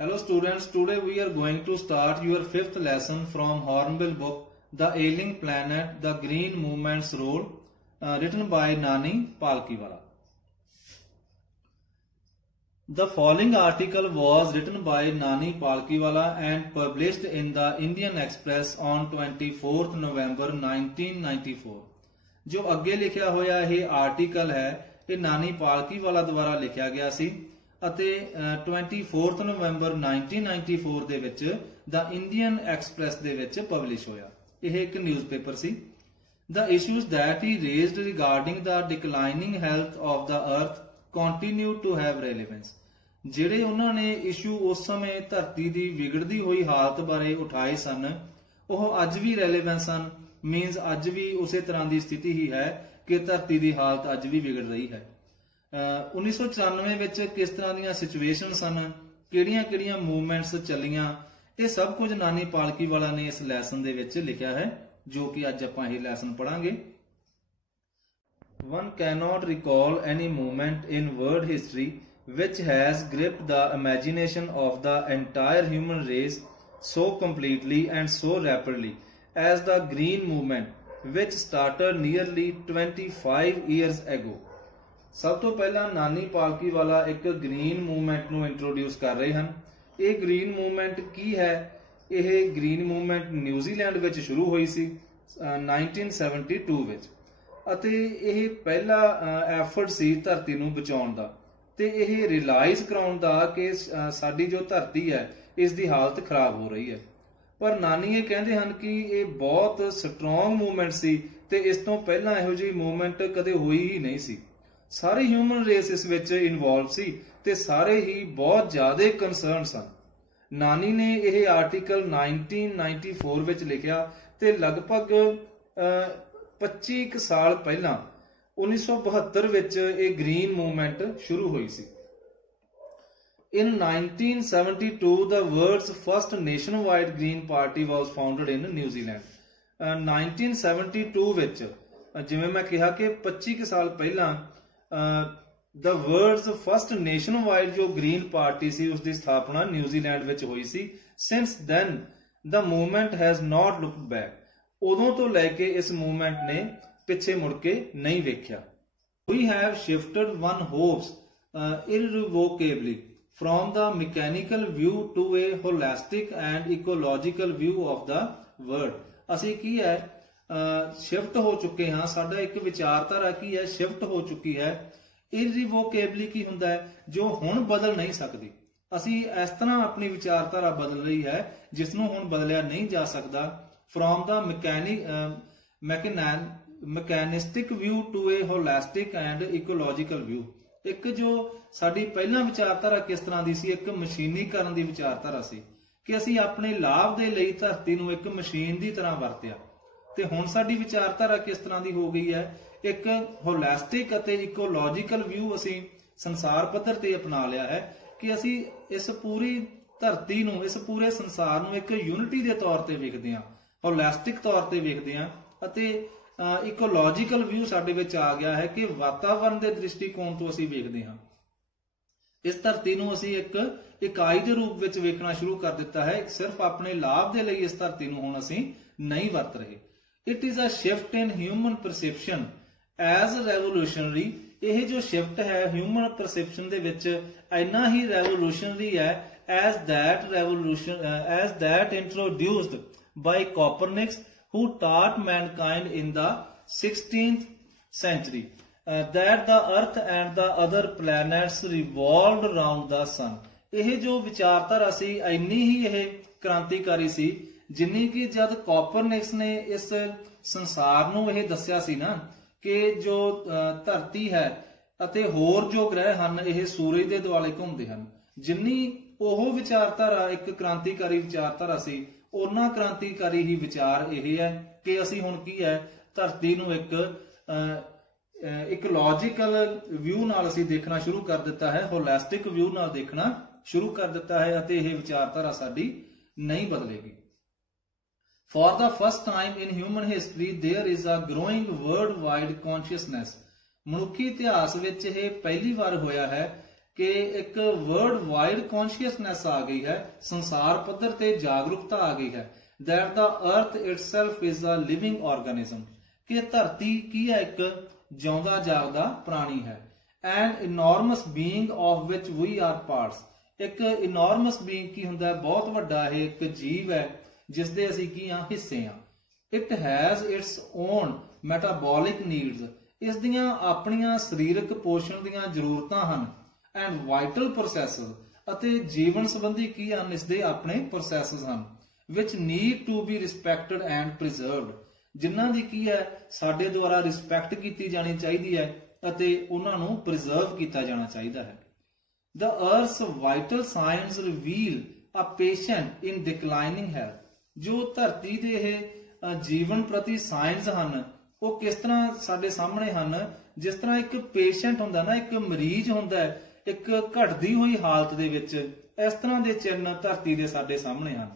Hello students, today we are going to start your fifth lesson from Hornbill book, The Ailing Planet, The Green Movement's Role, written by Nani Palkhiwala. The following article was written by Nani Palkhiwala and published in the Indian Express on 24th November 1994. जो अगे लिखिया होया यह article है ये नानी पालकीवाला द्वारा लिखिया गया सी ਅਤੇ 24 ਨਵੰਬਰ 1994 ਦੇ ਵਿੱਚ ਦ ਇੰਡੀਅਨ ਐਕਸਪ੍ਰੈਸ ਦੇ ਵਿੱਚ ਪਬਲਿਸ਼ ਹੋਇਆ। ਇਹ ਇੱਕ ਨਿਊਜ਼ਪੇਪਰ ਸੀ। The issues that he raised regarding the declining health of the earth continue to have relevance. ਜਿਹੜੇ ਉਹਨਾਂ ਨੇ ਇਸ਼ੂ ਉਸ ਸਮੇਂ ਧਰਤੀ ਦੀ ਵਿਗੜਦੀ ਹੋਈ ਹਾਲਤ ਬਾਰੇ ਉਠਾਏ ਸਨ ਉਹ ਅੱਜ ਵੀ ਰੈਲੇਵੈਂਸ ਹਨ। ਮੀਨਸ ਅੱਜ ਵੀ ਉਸੇ ਤਰ੍ਹਾਂ ਦੀ ਸਥਿਤੀ ਹੀ ਹੈ ਕਿ ਧਰਤੀ ਦੀ ਹਾਲਤ ਅੱਜ ਵੀ ਵਿਗੜ ਰਹੀ ਹੈ। 1994 ਵਿੱਚ ਕਿਸ ਤਰ੍ਹਾਂ ਦੀਆਂ ਸਿਚੁਏਸ਼ਨ ਸਨ, ਕਿਹੜੀਆਂ ਮੂਵਮੈਂਟਸ ਚੱਲੀਆਂ, ਇਹ ਸਭ ਕੁਝ ਨਾਨੀ ਪਾਲਕੀਵਾਲਾ ਨੇ ਇਸ ਲੈਸਨ ਦੇ ਵਿੱਚ ਲਿਖਿਆ ਹੈ ਜੋ ਕਿ ਅੱਜ ਆਪਾਂ ਇਹ lesson ਪੜਾਂਗੇ। One cannot recall any movement in world history which has gripped the imagination of the entire human race so completely and so rapidly as the Green Movement which started nearly 25 years ago। ਸਭ ਤੋਂ ਪਹਿਲਾਂ ਨਾਨੀ ਪਾਲਕੀਵਾਲਾ ਇੱਕ green movement ਨੂੰ introduce ਕਰ ਰਹੇ ਹਨ। ਇਹ ਗ੍ਰੀਨ ਮੂਵਮੈਂਟ ਕੀ ਹੈ? ਇਹ ਗ੍ਰੀਨ ਮੂਵਮੈਂਟ ਨਿਊਜ਼ੀਲੈਂਡ ਵਿੱਚ ਸ਼ੁਰੂ ਹੋਈ ਸੀ 1972 ਵਿੱਚ ਅਤੇ ਇਹ ਪਹਿਲਾ ਐਫਰਟ ਸੀ ਧਰਤੀ ਨੂੰ ਬਚਾਉਣ ਦਾ ਤੇ ਇਹ ਰਿਅਲਾਈਜ਼ ਕਰਾਉਣ ਦਾ ਕਿ ਸਾਡੀ ਜੋ ਧਰਤੀ ਹੈ ਇਸ ਦੀ ਹਾਲਤ ਖਰਾਬ ਹੋ ਰਹੀ ਹੈ। ਪਰ ਨਾਨੀ ਇਹ ਕਹਿੰਦੇ ਹਨ ਕਿ ਇਹ ਬਹੁਤ ਸਟਰੋਂਗ ਮੂਵਮੈਂਟ ਸੀ ਤੇ ਇਸ ਤੋਂ ਪਹਿਲਾਂ ਇਹੋ ਜਿਹੀ ਮੂਵਮੈਂਟ ਕਦੇ ਹੋਈ ਹੀ ਨਹੀਂ ਸੀ। ਸਾਰੇ ਹਿਊਮਨ ਰੇਸ ਇਸ ਵਿੱਚ ਇਨਵੋਲਵ ਸੀ ਤੇ ਸਾਰੇ ਹੀ ਬਹੁਤ ਜ਼ਿਆਦਾ ਕੰਸਰਨ ਸਨ। ਨਾਨੀ ਨੇ ਇਹ ਆਰਟੀਕਲ 1994 ਵਿੱਚ ਲਿਖਿਆ ਤੇ ਲਗਭਗ 25 ਸਾਲ ਪਹਿਲਾਂ 1972 ਵਿੱਚ ਇਹ ਗ੍ਰੀਨ ਮੂਵਮੈਂਟ ਸ਼ੁਰੂ ਹੋਈ ਸੀ। In 1972 the world's first nationwide green party was founded in New Zealand। 1972 ਵਿੱਚ ਜਿਵੇਂ ਮੈਂ ਕਿਹਾ ਕਿ 25 ਸਾਲ ਪਹਿਲਾਂ the world's first nationwide ਜੋ green party ਸੀ ਉਸ ਦੀ ਸਥਾਪਨਾ ਨਿਊਜ਼ੀਲੈਂਡ ਵਿੱਚ ਹੋਈ ਸੀ। Since then the movement has not looked back। ਉਦੋਂ ਤੋਂ ਲੈ ਕੇ ਇਸ ਮੂਵਮੈਂਟ ਨੇ ਪਿੱਛੇ ਮੁੜ ਕੇ ਨਹੀਂ ਵੇਖਿਆ। We have shifted one hopes irrevocably from the mechanical view to a holistic and ecological view of the world। ਅਸੀਂ ਕੀ ਹੈ ਸ਼ਿਫਟ ਹੋ ਚੁੱਕੇ ਹਾਂ, ਸਾਡਾ ਇੱਕ ਵਿਚਾਰਧਾਰਾ ਕੀ ਹੈ ਸ਼ਿਫਟ ਹੋ ਚੁੱਕੀ ਹੈ। ਇਰਰੀਵੋਕੇਬਲੀ ਕੀ ਹੁੰਦਾ ਹੈ? ਜੋ ਹੁਣ ਬਦਲ ਨਹੀਂ ਸਕਦੀ। ਅਸੀਂ ਇਸ ਤਰ੍ਹਾਂ ਆਪਣੀ ਵਿਚਾਰਧਾਰਾ ਬਦਲ ਰਹੀ ਹੈ ਜਿਸ ਨੂੰ ਹੁਣ ਬਦਲਿਆ ਨਹੀਂ ਜਾ ਸਕਦਾ। From the mechanistic view to a holistic and ecological view. ਇੱਕ ਜੋ ਸਾਡੀ ਪਹਿਲਾਂ ਵਿਚਾਰਧਾਰਾ ਕਿਸ ਤਰ੍ਹਾਂ ਦੀ ਸੀ, ਇੱਕ ਮਸ਼ੀਨੀਕਰਨ ਦੀ ਵਿਚਾਰਧਾਰਾ ਸੀ ਕਿ ਅਸੀਂ ਆਪਣੇ ਲਾਭ ਦੇ ਲਈ ਧਰਤੀ ਨੂੰ ਇੱਕ ਮਸ਼ੀਨ ਦੀ ਤਰ੍ਹਾਂ ਵਰਤਿਆ ਤੇ ਹੁਣ ਸਾਡੀ ਵਿਚਾਰਧਾਰਾ ਕਿਸ ਤਰ੍ਹਾਂ ਦੀ ਹੋ ਗਈ ਹੈ? ਇੱਕ ਹੋਲਿਸਟਿਕ ਅਤੇ ਇਕੋਲੋਜੀਕਲ ਵਿਊ ਅਸੀਂ ਸੰਸਾਰ ਪੱਧਰ ਤੇ ਅਪਣਾ ਲਿਆ ਹੈ ਕਿ ਅਸੀਂ ਇਸ ਪੂਰੀ ਧਰਤੀ ਨੂੰ, ਇਸ ਪੂਰੇ ਸੰਸਾਰ ਨੂੰ ਇੱਕ ਯੂਨਿਟੀ ਦੇ ਤੌਰ ਤੇ ਵੇਖਦੇ ਹਾਂ, ਹੋਲਿਸਟਿਕ ਤੌਰ ਤੇ ਵੇਖਦੇ ਹਾਂ ਅਤੇ ਇਕੋਲੋਜੀਕਲ ਵਿਊ ਸਾਡੇ ਵਿੱਚ ਆ ਗਿਆ ਹੈ ਕਿ ਵਾਤਾਵਰਣ ਦੇ ਦ੍ਰਿਸ਼ਟੀਕੋਣ ਤੋਂ ਅਸੀਂ ਵੇਖਦੇ ਹਾਂ। ਇਸ ਧਰਤੀ ਨੂੰ ਅਸੀਂ ਇੱਕ ਇਕਾਈ ਦੇ ਰੂਪ ਵਿੱਚ ਵੇਖਣਾ ਸ਼ੁਰੂ ਕਰ ਦਿੱਤਾ ਹੈ। ਸਿਰਫ ਆਪਣੇ ਲਾਭ ਦੇ ਲਈ ਇਸ ਧਰਤੀ ਨੂੰ ਹੁਣ ਅਸੀਂ ਨਹੀਂ ਵਰਤ ਰਹੇ। It is a shift in human perception as revolutionary। ਇਹ ਜੋ ਸ਼ਿਫਟ ਹੈ ਹਿਊਮਨ ਪਰਸੈਪਸ਼ਨ ਦੇ ਵਿੱਚ ਇੰਨਾ ਹੀ revolutionary ਹੈ as that introduced by Copernicus who taught mankind in the 16th century that the earth and the other planets revolved around the sun। ਇਹ ਜੋ ਵਿਚਾਰਧਾਰਾ ਸੀ ਇੰਨੀ ਹੀ ਇਹ ਕ੍ਰਾਂਤੀਕਾਰੀ ਸੀ ਜਿੰਨੀ ਕਿ ਜਦ ਕੋਪਰਨਿਕਸ ਨੇ ਇਸ ਸੰਸਾਰ ਨੂੰ ਇਹ ਦੱਸਿਆ ਸੀ ਨਾ ਕਿ ਜੋ ਧਰਤੀ ਹੈ ਅਤੇ ਹੋਰ ਜੋ ਗ੍ਰਹਿ ਹਨ ਇਹ ਸੂਰਜ ਦੇ ਦੁਆਲੇ ਘੁੰਮਦੇ ਹਨ, ਜਿੰਨੀ ਉਹ ਵਿਚਾਰਧਾਰਾ ਇੱਕ ਕ੍ਰਾਂਤੀਕਾਰੀ ਵਿਚਾਰਧਾਰਾ ਸੀ ਉਹਨਾਂ ਕ੍ਰਾਂਤੀਕਾਰੀ ਹੀ ਵਿਚਾਰ ਇਹ ਹੈ ਕਿ ਅਸੀਂ ਹੁਣ ਕੀ ਹੈ ਧਰਤੀ ਨੂੰ ਇੱਕ ਇਕੋਲੋਜੀਕਲ ਵਿਊ ਨਾਲ ਅਸੀਂ ਦੇਖਣਾ ਸ਼ੁਰੂ ਕਰ ਦਿੱਤਾ ਹੈ, ਹੋਲਿਸਟਿਕ ਵਿਊ ਨਾਲ ਦੇਖਣਾ ਸ਼ੁਰੂ ਕਰ ਦਿੱਤਾ ਹੈ ਅਤੇ ਇਹ ਵਿਚਾਰਧਾਰਾ ਸਾਡੀ ਨਹੀਂ ਬਦਲੇਗੀ। For the first time in human history there is a growing worldwide consciousness। ਮਨੁੱਖੀ ਇਤਿਹਾਸ ਵਿੱਚ ਇਹ ਪਹਿਲੀ ਵਾਰ ਹੋਇਆ ਹੈ कि एक वर्ल्ड वाइड कॉन्शियसनेस आ गई है, संसार पद्धर ते जागरूकता आ गई है, that the earth itself is a living organism, कि धरती की है एक जिਉਂਦਾ जागदा प्राणी है, and enormous being of which we are parts, एक इनॉर्मस बीइंग की हुंदा है, बहुत वड्डा है एक जीव है जिस दे असीं की हां हिस्से हां। It has its own metabolic needs, इस दियां अपनियां सरीरक पोषण दियां जरूरतां हन, एंड वाइटल प्रोसैसेस, ਅਤੇ जीवन संबंधी की ਹਨ ਇਸ ਦੇ ਆਪਣੇ ਪ੍ਰੋਸੈਸਸ ਹਨ, which need to be respected and preserved, ਜਿਨ੍ਹਾਂ ਦੀ ਕੀ ਹੈ ਸਾਡੇ ਦੁਆਰਾ ਰਿਸਪੈਕਟ ਕੀਤੀ ਜਾਣੀ ਚਾਹੀਦੀ ਹੈ ਅਤੇ ਉਹਨਾਂ ਨੂੰ ਪ੍ਰੀਜ਼ਰਵ ਕੀਤਾ ਜਾਣਾ ਚਾਹੀਦਾ ਹੈ। The Earth's vital signs reveal a patient in declining health, ਜੋ ਧਰਤੀ ਦੇ ਇਹ ਜੀਵਨ ਪ੍ਰਤੀ ਸਾਇੰਸ ਹਨ ਉਹ ਕਿਸ ਤਰ੍ਹਾਂ ਸਾਡੇ ਸਾਹਮਣੇ ਹਨ, ਜਿਸ ਤਰ੍ਹਾਂ ਇੱਕ ਪੇਸ਼ੈਂਟ ਹੁੰਦਾ ਨਾ, ਇੱਕ ਮਰੀਜ਼ ਹੁੰਦਾ ਹੈ ਇੱਕ ਘਟਦੀ ਹੋਈ ਹਾਲਤ ਦੇ ਵਿੱਚ, ਇਸ ਤਰ੍ਹਾਂ ਦੇ ਚਿੰਨ੍ਹ ਧਰਤੀ ਦੇ ਸਾਡੇ ਸਾਹਮਣੇ ਹਨ।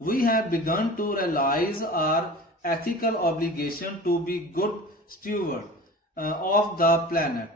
We have begun to realize our ethical obligation to be good steward of the planet,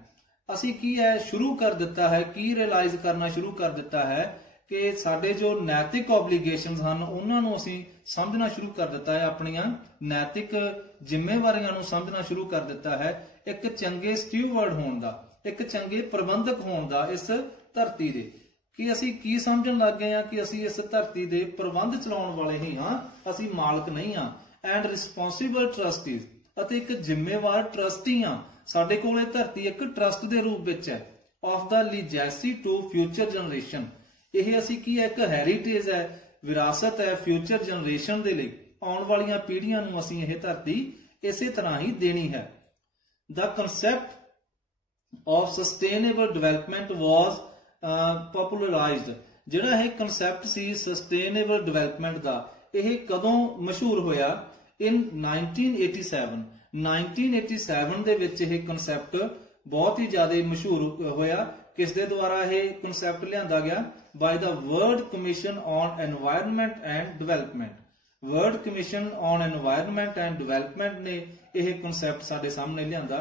ਅਸੀਂ ਕੀ ਹੈ ਸ਼ੁਰੂ ਕਰ ਦਿੱਤਾ ਹੈ, ਕੀ ਰਿਅਲਾਈਜ਼ ਕਰਨਾ ਸ਼ੁਰੂ ਕਰ ਦਿੱਤਾ ਹੈ ਕਿ ਸਾਡੇ ਜੋ ਨੈਤਿਕ ਓਬਲੀਗੇਸ਼ਨਸ ਹਨ ਉਹਨਾਂ ਨੂੰ ਅਸੀਂ ਸਮਝਣਾ ਸ਼ੁਰੂ ਕਰ ਦਿੱਤਾ ਹੈ, ਆਪਣੀਆਂ ਨੈਤਿਕ ਜ਼ਿੰਮੇਵਾਰੀਆਂ ਨੂੰ ਸਮਝਣਾ ਸ਼ੁਰੂ ਕਰ ਦਿੱਤਾ ਹੈ, ਇੱਕ ਚੰਗੇ ਸਟਿਊਵਰਡ ਹੋਣ ਦਾ, ਇੱਕ ਚੰਗੇ ਪ੍ਰਬੰਧਕ ਹੋਣ ਦਾ ਇਸ ਧਰਤੀ ਦੇ। ਕਿ ਅਸੀਂ ਕੀ ਸਮਝਣ ਲੱਗ ਗਏ ਹਾਂ ਕਿ ਅਸੀਂ ਇਸ ਧਰਤੀ ਦੇ ਪ੍ਰਬੰਧ ਚਲਾਉਣ ਵਾਲੇ ਹੀ ਹਾਂ, ਅਸੀਂ ਮਾਲਕ ਨਹੀਂ ਹਾਂ। ਐਂਡ ਰਿਸਪੌਂਸਿਬਲ ਟਰਸਟੀਜ਼, ਅਤੇ ਇੱਕ ਜ਼ਿੰਮੇਵਾਰ ਟਰਸਟੀ ਹਾਂ, ਸਾਡੇ ਕੋਲ ਇਹ ਧਰਤੀ ਇੱਕ ਟਰਸਟ ਦੇ ਰੂਪ ਵਿੱਚ ਹੈ। Of the legacy to future generation, ਇਹ ਅਸੀਂ ਕੀ ਹੈ ਇੱਕ ਹੈਰੀਟੇਜ ਹੈ, ਵਿਰਾਸਤ ਹੈ ਫਿਊਚਰ ਜਨਰੇਸ਼ਨ ਦੇ ਲਈ, ਆਉਣ ਵਾਲੀਆਂ ਪੀੜ੍ਹੀਆਂ ਨੂੰ ਅਸੀਂ ਇਹ ਧਰਤੀ ਇਸੇ ਤਰ੍ਹਾਂ ਹੀ ਦੇਣੀ ਹੈ। ਦਾ ਕਨਸੈਪਟ ਆਫ ਸਸਟੇਨੇਬਲ ਡਿਵੈਲਪਮੈਂਟ ਵਾਜ਼ ਪੋਪੂਲਰਾਈਜ਼ਡ, ਜਿਹੜਾ ਇਹ ਕਨਸੈਪਟ ਸੀ ਸਸਟੇਨੇਬਲ ਡਿਵੈਲਪਮੈਂਟ ਦਾ, ਇਹ ਕਦੋਂ ਮਸ਼ਹੂਰ ਹੋਇਆ? ਇਨ 1987, 1987 ਦੇ ਵਿੱਚ ਇਹ ਕਨਸੈਪਟ ਬਹੁਤ ਹੀ ਜ਼ਿਆਦਾ ਮਸ਼ਹੂਰ ਹੋਇਆ। ਕਿਸ ਦੇ ਦੁਆਰਾ ਇਹ ਕਨਸੈਪਟ ਲਿਆਂਦਾ ਗਿਆ? By the World Commission on Environment and Development, World Commission on Environment and Development ਨੇ ਇਹ ਕਨਸੈਪਟ ਸਾਡੇ ਸਾਹਮਣੇ ਲਿਆਂਦਾ।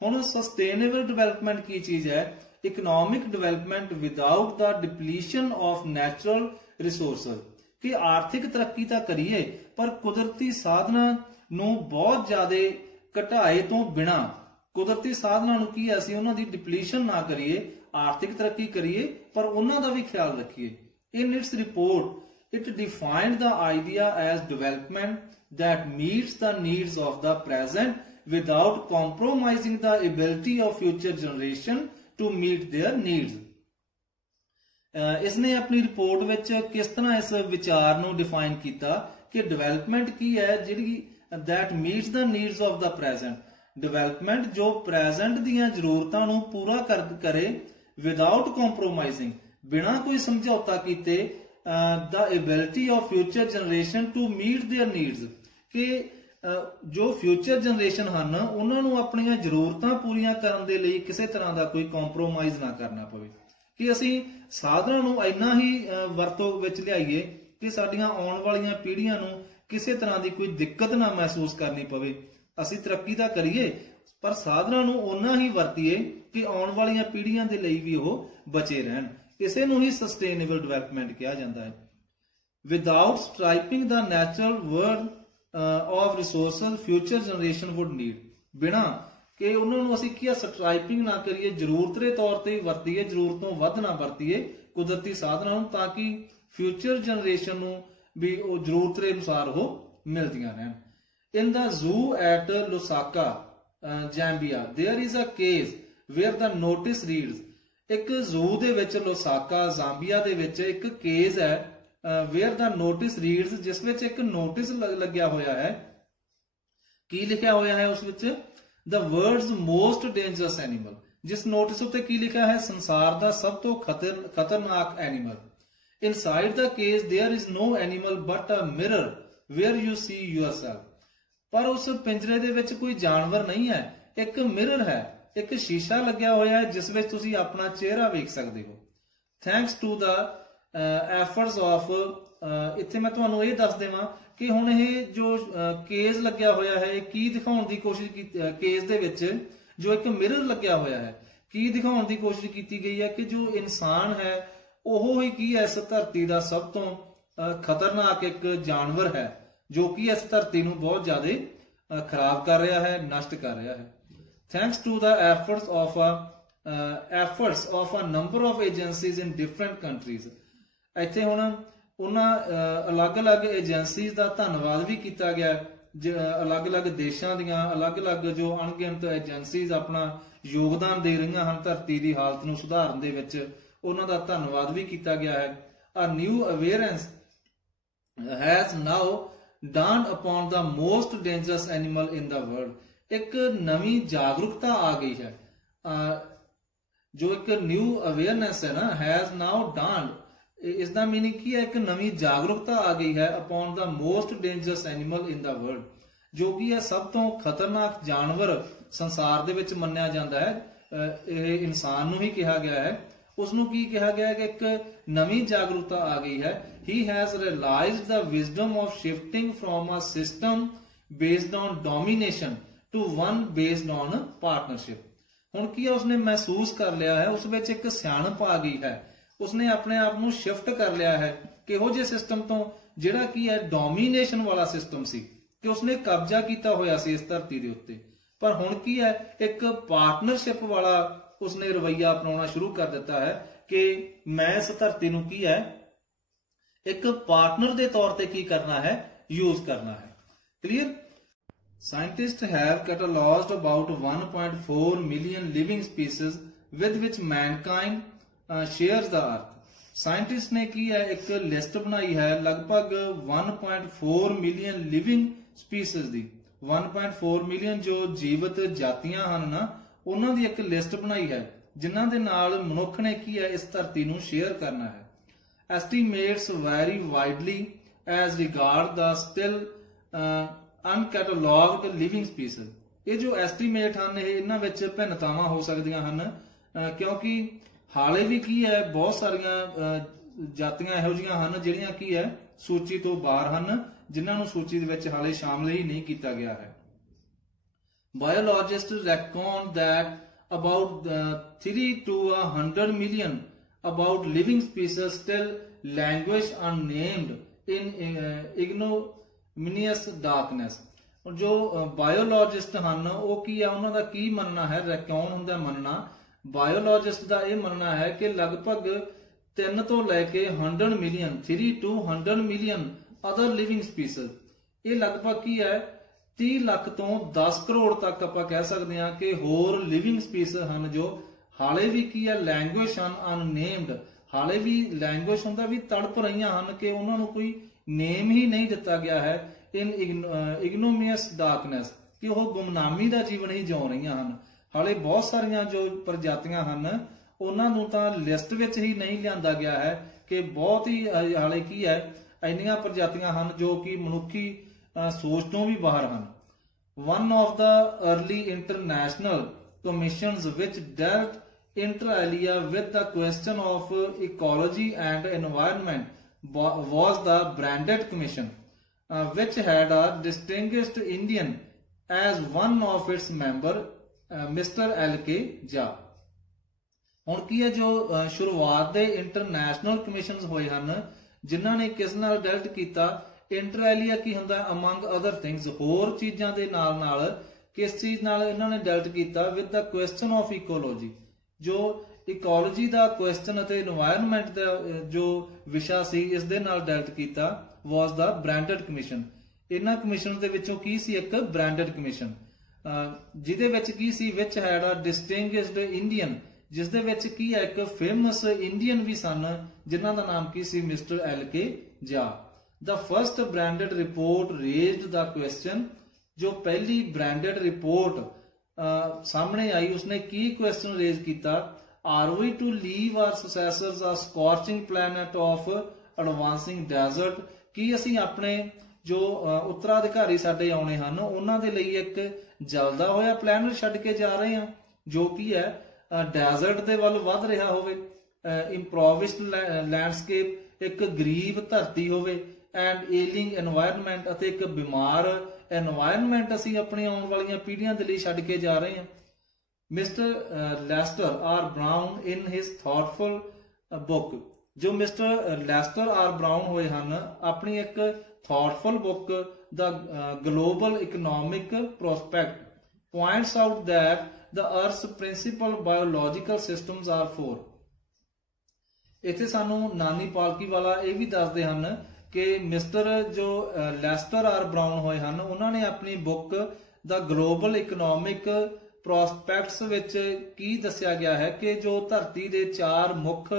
ਹੁਣ ਸਸਟੇਨੇਬਲ ਡਿਵੈਲਪਮੈਂਟ ਕੀ ਚੀਜ਼ ਹੈ? Economic development without the depletion of natural resources, ਕਿ ਆਰਥਿਕ ਤਰੱਕੀ ਤਾਂ ਕਰੀਏ ਪਰ ਕੁਦਰਤੀ ਸਾਧਨਾਂ ਨੂੰ ਬਹੁਤ ਜ਼ਿਆਦਾ ਘਟਾਏ ਤੋਂ ਬਿਨਾ, ਕੁਦਰਤੀ ਸਾਧਨਾਂ ਨੂੰ ਕੀ ਅਸੀਂ ਉਹਨਾਂ ਦੀ ਡਿਪਲੀਸ਼ਨ ਨਾ ਕਰੀਏ, ਆਰਥਿਕ ਤਰੱਕੀ ਕਰੀਏ ਪਰ ਉਹਨਾਂ ਦਾ ਵੀ ਖਿਆਲ ਰੱਖੀਏ। ਇਨ it's report it defined the idea as development that meets the needs of the present without compromising the ability of future generation to meet their needs। इसने अपनी रिपोर्ट ਵਿੱਚ किस तरह इस विचार ਨੂੰ डिफाइन ਕੀਤਾ कि डेवलपमेंट की है ਜਿਹੜੀ that meets the needs of the present, development जो प्रेजेंट ਦੀਆਂ ਜ਼ਰੂਰਤਾਂ ਨੂੰ ਪੂਰਾ करे without compromising, ਬਿਨਾਂ ਕੋਈ ਸਮਝੌਤਾ ਕੀਤੇ, the ability of future generation to meet their needs, ਕਿ ਜੋ ਫਿਊਚਰ ਜਨਰੇਸ਼ਨ ਹਨ ਉਹਨਾਂ ਨੂੰ ਆਪਣੀਆਂ ਜ਼ਰੂਰਤਾਂ ਪੂਰੀਆਂ ਕਰਨ ਦੇ ਲਈ ਕਿਸੇ ਤਰ੍ਹਾਂ ਦਾ ਕੋਈ ਕੰਪਰੋਮਾਈਜ਼ ਨਾ ਕਰਨਾ ਪਵੇ, ਕਿ ਅਸੀਂ ਸਾਧਨਾਂ ਨੂੰ ਇੰਨਾ ਹੀ ਵਰਤੋਂ ਵਿੱਚ ਲਿਆਈਏ ਕਿ ਸਾਡੀਆਂ ਆਉਣ ਵਾਲੀਆਂ ਪੀੜ੍ਹੀਆਂ ਨੂੰ ਕਿਸੇ ਤਰ੍ਹਾਂ ਦੀ ਕੋਈ ਦਿੱਕਤ ਨਾ ਮਹਿਸੂਸ ਕਰਨੀ ਪਵੇ। ਅਸੀਂ ਤਰੱਕੀ ਤਾਂ ਕਰੀਏ ਪਰ ਸਾਧਨਾਂ ਨੂੰ ਓਨਾ ਹੀ ਵਰਤੀਏ ਕਿ ਆਉਣ ਵਾਲੀਆਂ ਪੀੜ੍ਹੀਆਂ ਦੇ ਲਈ ਵੀ ਉਹ ਬਚੇ ਰਹਿਣ। ਇਸੇ ਨੂੰ ਹੀ ਸਸਟੇਨੇਬਲ ਡਿਵੈਲਪਮੈਂਟ ਕਿਹਾ ਜਾਂਦਾ ਹੈ। Without stripping the natural world of resources future generation would need, ਬਿਨਾਂ ਕਿ ਉਹਨਾਂ ਨੂੰ ਅਸੀਂ ਕੀ ਸਟ੍ਰਾਈਪਿੰਗ ਨਾ ਕਰੀਏ, ਜ਼ਰੂਰਤ ਦੇ ਤੌਰ ਤੇ ਵਰਤੀਏ, ਜ਼ਰੂਰਤ ਤੋਂ ਵੱਧ ਨਾ ਵਰਤੀਏ ਕੁਦਰਤੀ ਸਾਧਨਾਂ ਨੂੰ, ਤਾਂ ਕਿ ਫਿਊਚਰ ਜਨਰੇਸ਼ਨ ਨੂੰ ਵੀ ਉਹ ਜ਼ਰੂਰਤ ਦੇ ਅਨੁਸਾਰ ਉਹ ਮਿਲਦੀਆਂ ਰਹਿਣ। In the zoo at Lusaka Zambia there is a case where the notice reads, ਇੱਕ ਜ਼ੂ ਦੇ ਵਿੱਚ ਲੁਸਾਕਾ ਜ਼ਾਂਬੀਆ ਦੇ ਵਿੱਚ ਇੱਕ ਕੇਸ ਹੈ ਵੇਅਰ ਦਾ ਨੋਟਿਸ ਰੀਡਸ, ਜਿਸ ਵਿੱਚ ਇੱਕ ਨੋਟਿਸ ਲੱਗਿਆ ਹੋਇਆ ਹੈ। ਕੀ ਲਿਖਿਆ ਹੋਇਆ ਹੈ ਉਸ ਵਿੱਚ? The world's most dangerous animal, ਜਿਸ ਨੋਟਿਸ ਉੱਤੇ ਕੀ ਲਿਖਿਆ ਹੈ? ਸੰਸਾਰ ਦਾ ਸਭ ਤੋਂ ਖਤਰਨਾਕ animal. Inside the case there is no animal but a mirror where you see yourself, ਪਰ ਉਸ ਪਿੰਜਰੇ ਦੇ ਵਿੱਚ ਕੋਈ ਜਾਨਵਰ ਨਹੀਂ ਹੈ, ਇੱਕ ਮਿਰਰ ਹੈ, ਇੱਕ ਸ਼ੀਸ਼ਾ ਲੱਗਿਆ ਹੋਇਆ ਹੈ ਜਿਸ ਵਿੱਚ ਤੁਸੀਂ ਆਪਣਾ ਚਿਹਰਾ ਵੇਖ ਸਕਦੇ ਹੋ। Thanks to the efforts of, ਇੱਥੇ ਮੈਂ ਤੁਹਾਨੂੰ ਇਹ ਦੱਸ ਦੇਵਾਂ ਕਿ ਹੁਣ ਇਹ ਜੋ ਕੇਸ ਲੱਗਿਆ ਹੋਇਆ ਹੈ ਇਹ ਕੀ ਦਿਖਾਉਣ ਦੀ ਕੋਸ਼ਿਸ਼ ਕੀਤੀ ਕੇਸ ਦੇ ਵਿੱਚ, ਜੋ ਇੱਕ ਮਿਰਰ ਲੱਗਿਆ ਹੋਇਆ ਹੈ, ਕੀ ਦਿਖਾਉਣ ਦੀ ਕੋਸ਼ਿਸ਼ ਕੀਤੀ ਗਈ ਹੈ ਕਿ ਜੋ ਇਨਸਾਨ ਹੈ ਉਹ ਹੀ ਕੀ ਹੈ ਇਸ ਧਰਤੀ ਦਾ ਸਭ ਤੋਂ ਖਤਰਨਾਕ ਇੱਕ ਜਾਨਵਰ ਹੈ ਜੋ ਕਿ ਇਸ ਧਰਤੀ ਨੂੰ ਬਹੁਤ ਜ਼ਿਆਦਾ ਖਰਾਬ ਕਰ ਰਿਹਾ ਹੈ, ਨਸ਼ਟ ਕਰ ਰਿਹਾ ਹੈ। Thanks to the efforts of a number of agencies in different countries। ਇੱਥੇ ਹੁਣ ਉਹਨਾਂ ਅਲੱਗ-ਅਲੱਗ ਏਜੰਸੀਜ਼ ਦਾ ਧੰਨਵਾਦ ਵੀ ਕੀਤਾ ਗਿਆ, ਅਲੱਗ-ਅਲੱਗ ਦੇਸ਼ਾਂ ਦੀਆਂ ਅਲੱਗ-ਅਲੱਗ ਜੋ ਅਣਗਿਣਤ ਏਜੰਸੀਜ਼ ਆਪਣਾ ਯੋਗਦਾਨ ਦੇ ਰਹੀਆਂ ਹਨ ਧਰਤੀ ਦੀ ਹਾਲਤ ਨੂੰ ਸੁਧਾਰਨ ਦੇ ਵਿੱਚ, ਉਹਨਾਂ ਦਾ ਧੰਨਵਾਦ ਵੀ ਕੀਤਾ ਗਿਆ ਹੈ। A new awareness has now dawned upon the most dangerous animal in the world। ਇੱਕ ਨਵੀਂ ਜਾਗਰੂਕਤਾ ਆ ਗਈ ਹੈ, ਜੋ ਇੱਕ ਨਿਊ ਅਵੇਅਰਨੈਸ ਹੈ ਨਾ, ਹੈਜ਼ ਨਾਓ ਡਾਨਡ, ਇਸ ਦਾ ਮੀਨਿੰਗ ਕੀ ਹੈ? ਇੱਕ ਨਵੀਂ ਜਾਗਰੂਕਤਾ ਆ ਗਈ ਹੈ ਅਪੋਨ ਦਾ ਮੋਸਟ ਡੇਂਜਰਸ ਐਨੀਮਲ ਇਨ ਦਾ ਵਰਲਡ, ਜੋ ਕਿ ਹੈ ਸਭ ਤੋਂ ਖਤਰਨਾਕ ਜਾਨਵਰ ਸੰਸਾਰ ਦੇ ਵਿੱਚ ਮੰਨਿਆ ਜਾਂਦਾ ਹੈ। ਇਹ ਇਨਸਾਨ ਨੂੰ ਹੀ ਕਿਹਾ ਗਿਆ ਹੈ। ਉਸ ਨੂੰ ਕੀ ਕਿਹਾ ਗਿਆ ਹੈ ਕਿ ਇੱਕ ਨਵੀਂ ਜਾਗਰੂਕਤਾ ਆ ਗਈ ਹੈ। He has realised the wisdom of shifting from a system based on domination to one based on partnership. ਹੁਣ ਕੀ ਹੈ, ਉਸਨੇ ਮਹਿਸੂਸ ਕਰ ਲਿਆ ਹੈ, ਉਸ ਵਿੱਚ ਇੱਕ ਸਿਆਣਪ ਆ ਗਈ ਹੈ। ਉਸਨੇ ਆਪਣੇ ਆਪ ਨੂੰ ਸ਼ਿਫਟ ਕਰ ਲਿਆ ਹੈ ਕਿਹੋ ਜਿਹੇ ਸਿਸਟਮ ਤੋਂ, ਜਿਹੜਾ ਕੀ ਹੈ ਡੋਮੀਨੇਸ਼ਨ ਵਾਲਾ ਸਿਸਟਮ ਸੀ, ਕਿ ਉਸਨੇ ਕਬਜ਼ਾ ਕੀਤਾ ਹੋਇਆ ਸੀ ਇਸ ਧਰਤੀ ਦੇ ਉੱਤੇ। ਪਰ ਹੁਣ ਕੀ ਹੈ, ਇੱਕ ਪਾਰਟਨਰਸ਼ਿਪ ਵਾਲਾ ਉਸਨੇ ਰਵੱਈਆ ਅਪਣਾਉਣਾ ਸ਼ੁਰੂ ਕਰ ਦਿੱਤਾ ਹੈ ਕਿ ਮੈਂ ਇਸ ਧਰਤੀ ਨੂੰ ਕੀ ਹੈ ਇੱਕ ਪਾਰਟਨਰ ਦੇ ਤੌਰ ਤੇ ਕੀ ਕਰਨਾ ਹੈ, ਯੂਜ਼ ਕਰਨਾ ਹੈ। Clear? Scientists have cataloged about 1.4 million living species with which mankind shares the earth। Scientist ਨੇ ਕੀ ਹੈ ਇੱਕ ਲਿਸਟ ਬਣਾਈ ਹੈ ਲਗਭਗ 1.4 ਮਿਲੀਅਨ ਲਿਵਿੰਗ ਸਪੀਸੀਜ਼ ਦੀ। 1.4 ਮਿਲੀਅਨ ਜੋ ਜੀਵਤ ਜਾਤੀਆਂ ਹਨ ਨਾ, ਉਹਨਾਂ ਦੀ ਇੱਕ ਲਿਸਟ ਬਣਾਈ ਹੈ ਜਿਨ੍ਹਾਂ ਦੇ ਨਾਲ ਮਨੁੱਖ ਨੇ ਕੀ ਹੈ ਇਸ ਧਰਤੀ ਨੂੰ ਸ਼ੇਅਰ ਕਰਨਾ ਹੈ। Estimates very widely as regard ਦਾ ਸਟਿਲ ਅਨਕੈਟਾਲੌਗਡ ਲਿਵਿੰਗ ਸਪੀਸੀਜ਼। ਇਹ ਜੋ ਐਸਟੀਮੇਟ ਹਨ ਇਹਨਾਂ ਵਿੱਚ ਭਿੰਨਤਾਵਾਂ ਹੋ ਸਕਦੀਆਂ ਹਨ, ਕਿਉਂਕਿ ਹਾਲੇ ਵੀ ਕੀ ਹੈ ਬਹੁਤ ਸਾਰੀਆਂ ਜਾਤੀਆਂ ਇਹੋ ਜਿਹੀਆਂ ਹਨ ਜਿਹੜੀਆਂ ਕੀ ਹੈ ਸੂਚੀ ਤੋਂ ਬਾਹਰ ਹਨ, ਜਿਨ੍ਹਾਂ ਨੂੰ ਸੂਚੀ ਦੇ ਵਿੱਚ ਹਾਲੇ ਸ਼ਾਮਲ ਹੀ ਨਹੀਂ ਕੀਤਾ ਗਿਆ ਹੈ। Biologists reckon that about 3 to 100 million about living species still languish unnamed in ignominious darkness। ਜੋ ਬਾਇਓਲੋਜਿਸਟ ਹਨ ਉਹ ਕੀ ਆ, ਉਹਨਾਂ ਦਾ ਕੀ ਮੰਨਣਾ ਹੈ, ਰੈਕੌਨ ਹੁੰਦਾ ਮੰਨਣਾ, ਬਾਇਓਲੋਜਿਸਟ ਦਾ ਇਹ ਮੰਨਣਾ ਹੈ ਕਿ ਲਗਭਗ 3 ਤੋਂ ਲੈ ਕੇ 100 million 3 to 100 million other living species, ਇਹ ਲਗਭਗ ਕੀ ਹੈ 30 ਲੱਖ ਤੋਂ 10 ਕਰੋੜ ਤੱਕ ਆਪਾਂ ਕਹਿ ਸਕਦੇ ਹਾਂ ਕਿ ਹੋਰ ਲਿਵਿੰਗ ਸਪੀਸੀਜ਼ ਹਨ ਜੋ ਹਾਲੇ ਵੀ ਕੀ ਹੈ ਲੈਂਗੁਏਜ ਹਨ ਅਨਨੇਮਡ, ਹਾਲੇ ਵੀ ਲੈਂਗੁਏਜ ਹੁੰਦਾ ਵੀ ਤੜਪ ਰਹੀਆਂ ਹਨ ਕਿ ਉਹਨਾਂ ਨੂੰ ਕੋਈ ਨੇਮ ਹੀ ਨਹੀਂ ਦਿੱਤਾ ਗਿਆ ਹੈ। ਇਨ ਇਗਨੋਮੀਅਸ ਡਾਰਕਨੈਸ, ਕਿ ਉਹ ਗੁਮਨਾਮੀ ਦਾ ਜੀਵਨ ਹੀ ਜਿਉ ਰਹੀਆਂ ਹਨ। ਹਾਲੇ ਬਹੁਤ ਸਾਰੀਆਂ ਜੋ ਪ੍ਰਜਾਤੀਆਂ ਹਨ ਉਹਨਾਂ ਨੂੰ ਤਾਂ ਲਿਸਟ ਵਿੱਚ ਹੀ ਨਹੀਂ ਲਿਆਂਦਾ ਗਿਆ ਹੈ ਕਿ ਬਹੁਤ ਹੀ ਹਾਲੇ ਕੀ ਹੈ ਇੰਨੀਆਂ ਪ੍ਰਜਾਤੀਆਂ ਹਨ ਜੋ ਕਿ ਮਨੁੱਖੀ ਸੋਚ ਤੋਂ ਵੀ ਬਾਹਰ ਹਨ। One of the early international commissions which dealt inter alia with the question of ecology and environment was the Branded Commission, which had a distinguished Indian as one of its member, Mr. L.K. Jha। ਹੁਣ ਕੀ ਹੈ ਜੋ ਸ਼ੁਰੂਆਤ ਦੇ international commissions ਹੋਏ ਹਨ ਜਿਨ੍ਹਾਂ ਨੇ ਕਿਸ ਨਾਲ ਡੈਲਟ ਕੀਤਾ, ਇੰਟਰ ਐਲੀਆ ਕੀ ਹੁੰਦਾ ਅਮੰਗ ਅਦਰ ਥਿੰਗਸ, ਹੋਰ ਚੀਜ਼ਾਂ ਦੇ ਨਾਲ ਨਾਲ ਕਿਸ ਚੀਜ਼ ਨਾਲ ਇਹਨਾਂ ਨੇ ਡੈਲਟ ਕੀਤਾ, with the question of ecology, ਜੋ ਇਕੋਲੋਜੀ ਦਾ ਕੁਐਸਚਨ ਅਤੇ এনवायरमेंट ਦਾ ਜੋ ਵਿਸ਼ਾ ਸੀ ਇਸ ਦੇ ਨਾਲ ਡੈਲਟ ਕੀਤਾ ਵਾਸ ਦਾ ਬ੍ਰਾਂਡਡ ਕਮਿਸ਼ਨ। ਇਹਨਾਂ ਕਮਿਸ਼ਨ ਦੇ ਵਿੱਚੋਂ ਕੀ ਸੀ ਇੱਕ ਬ੍ਰਾਂਡਡ ਕਮਿਸ਼ਨ, ਜਿਹਦੇ ਵਿੱਚ ਕੀ ਸੀ ਵਿਚ ਹੈਡ ਅ ਡਿਸਟਿੰਗੁਇਸ਼ਡ ਇੰਡੀਅਨ, ਜਿਸ ਦੇ ਵਿੱਚ ਕੀ ਹੈ ਇੱਕ ਫੇਮਸ ਇੰਡੀਅਨ ਵੀ ਸਨ ਜਿਨ੍ਹਾਂ ਦਾ ਨਾਮ ਕੀ ਸੀ mister L.K. Jha। The first branded report raised the question, जो पहली branded report सामने आई उसने की question raise किया, are we to leave our successors a scorching planet of advancing desert, कि ਅਸੀਂ ਆਪਣੇ ਜੋ ਉੱਤਰਾਧਿਕਾਰੀ ਸਾਡੇ ਆਉਣੇ ਹਨ ਉਹਨਾਂ ਦੇ ਲਈ ਇੱਕ ਜਲਦਾ ਹੋਇਆ ਪਲੈਨਟ ਛੱਡ ਕੇ ਜਾ ਰਹੇ ਹਾਂ ਜੋ ਕੀ ਹੈ ਡੈਜ਼ਰਟ ਦੇ ਵੱਲ ਵੱਧ ਰਿਹਾ ਹੋਵੇ, ਇੰਪਰੋਵਿਸਡ ਲੈਂਡਸਕੇਪ, ਇੱਕ ਗਰੀਬ ਧਰਤੀ ਹੋਵੇ, ਐਂਡ ਏਲਿੰਗ এনवायरमेंट ਅਤੇ ਇੱਕ ਬਿਮਾਰ এনवायरमेंट ਅਸੀਂ ਆਪਣੀ ਆਉਣ ਵਾਲੀਆਂ ਪੀੜ੍ਹੀਆਂ ਦੇ ਲਈ ਛੱਡ ਕੇ ਜਾ ਰਹੇ ਹਾਂ। Mister Lester R Brown in his thoughtful book, जो मिस्टर लेस्टर आर ब्राउन होए ਹਨ ਆਪਣੀ ਇੱਕ thoughtful book The Global Economic Prospect points out that the earth's principal biological systems are four। ਇੱਥੇ ਸਾਨੂੰ ਨਾਨੀ ਪਾਲਕੀ ਵਾਲਾ ਇਹ ਵੀ ਦੱਸਦੇ ਹਨ ਕਿ ਮਿਸਟਰ ਜੋ ਲੈਸਟਰ ਆਰ ਬਰਾਊਨ ਹੋਏ ਹਨ ਉਹਨਾਂ ਨੇ ਆਪਣੀ ਬੁੱਕ ਦਾ ਗਲੋਬਲ ਇਕਨੋਮਿਕ ਪ੍ਰੋਸਪੈਕਟਸ ਵਿੱਚ ਕੀ ਦੱਸਿਆ ਗਿਆ ਹੈ ਕਿ ਜੋ ਧਰਤੀ ਦੇ ਚਾਰ ਮੁੱਖ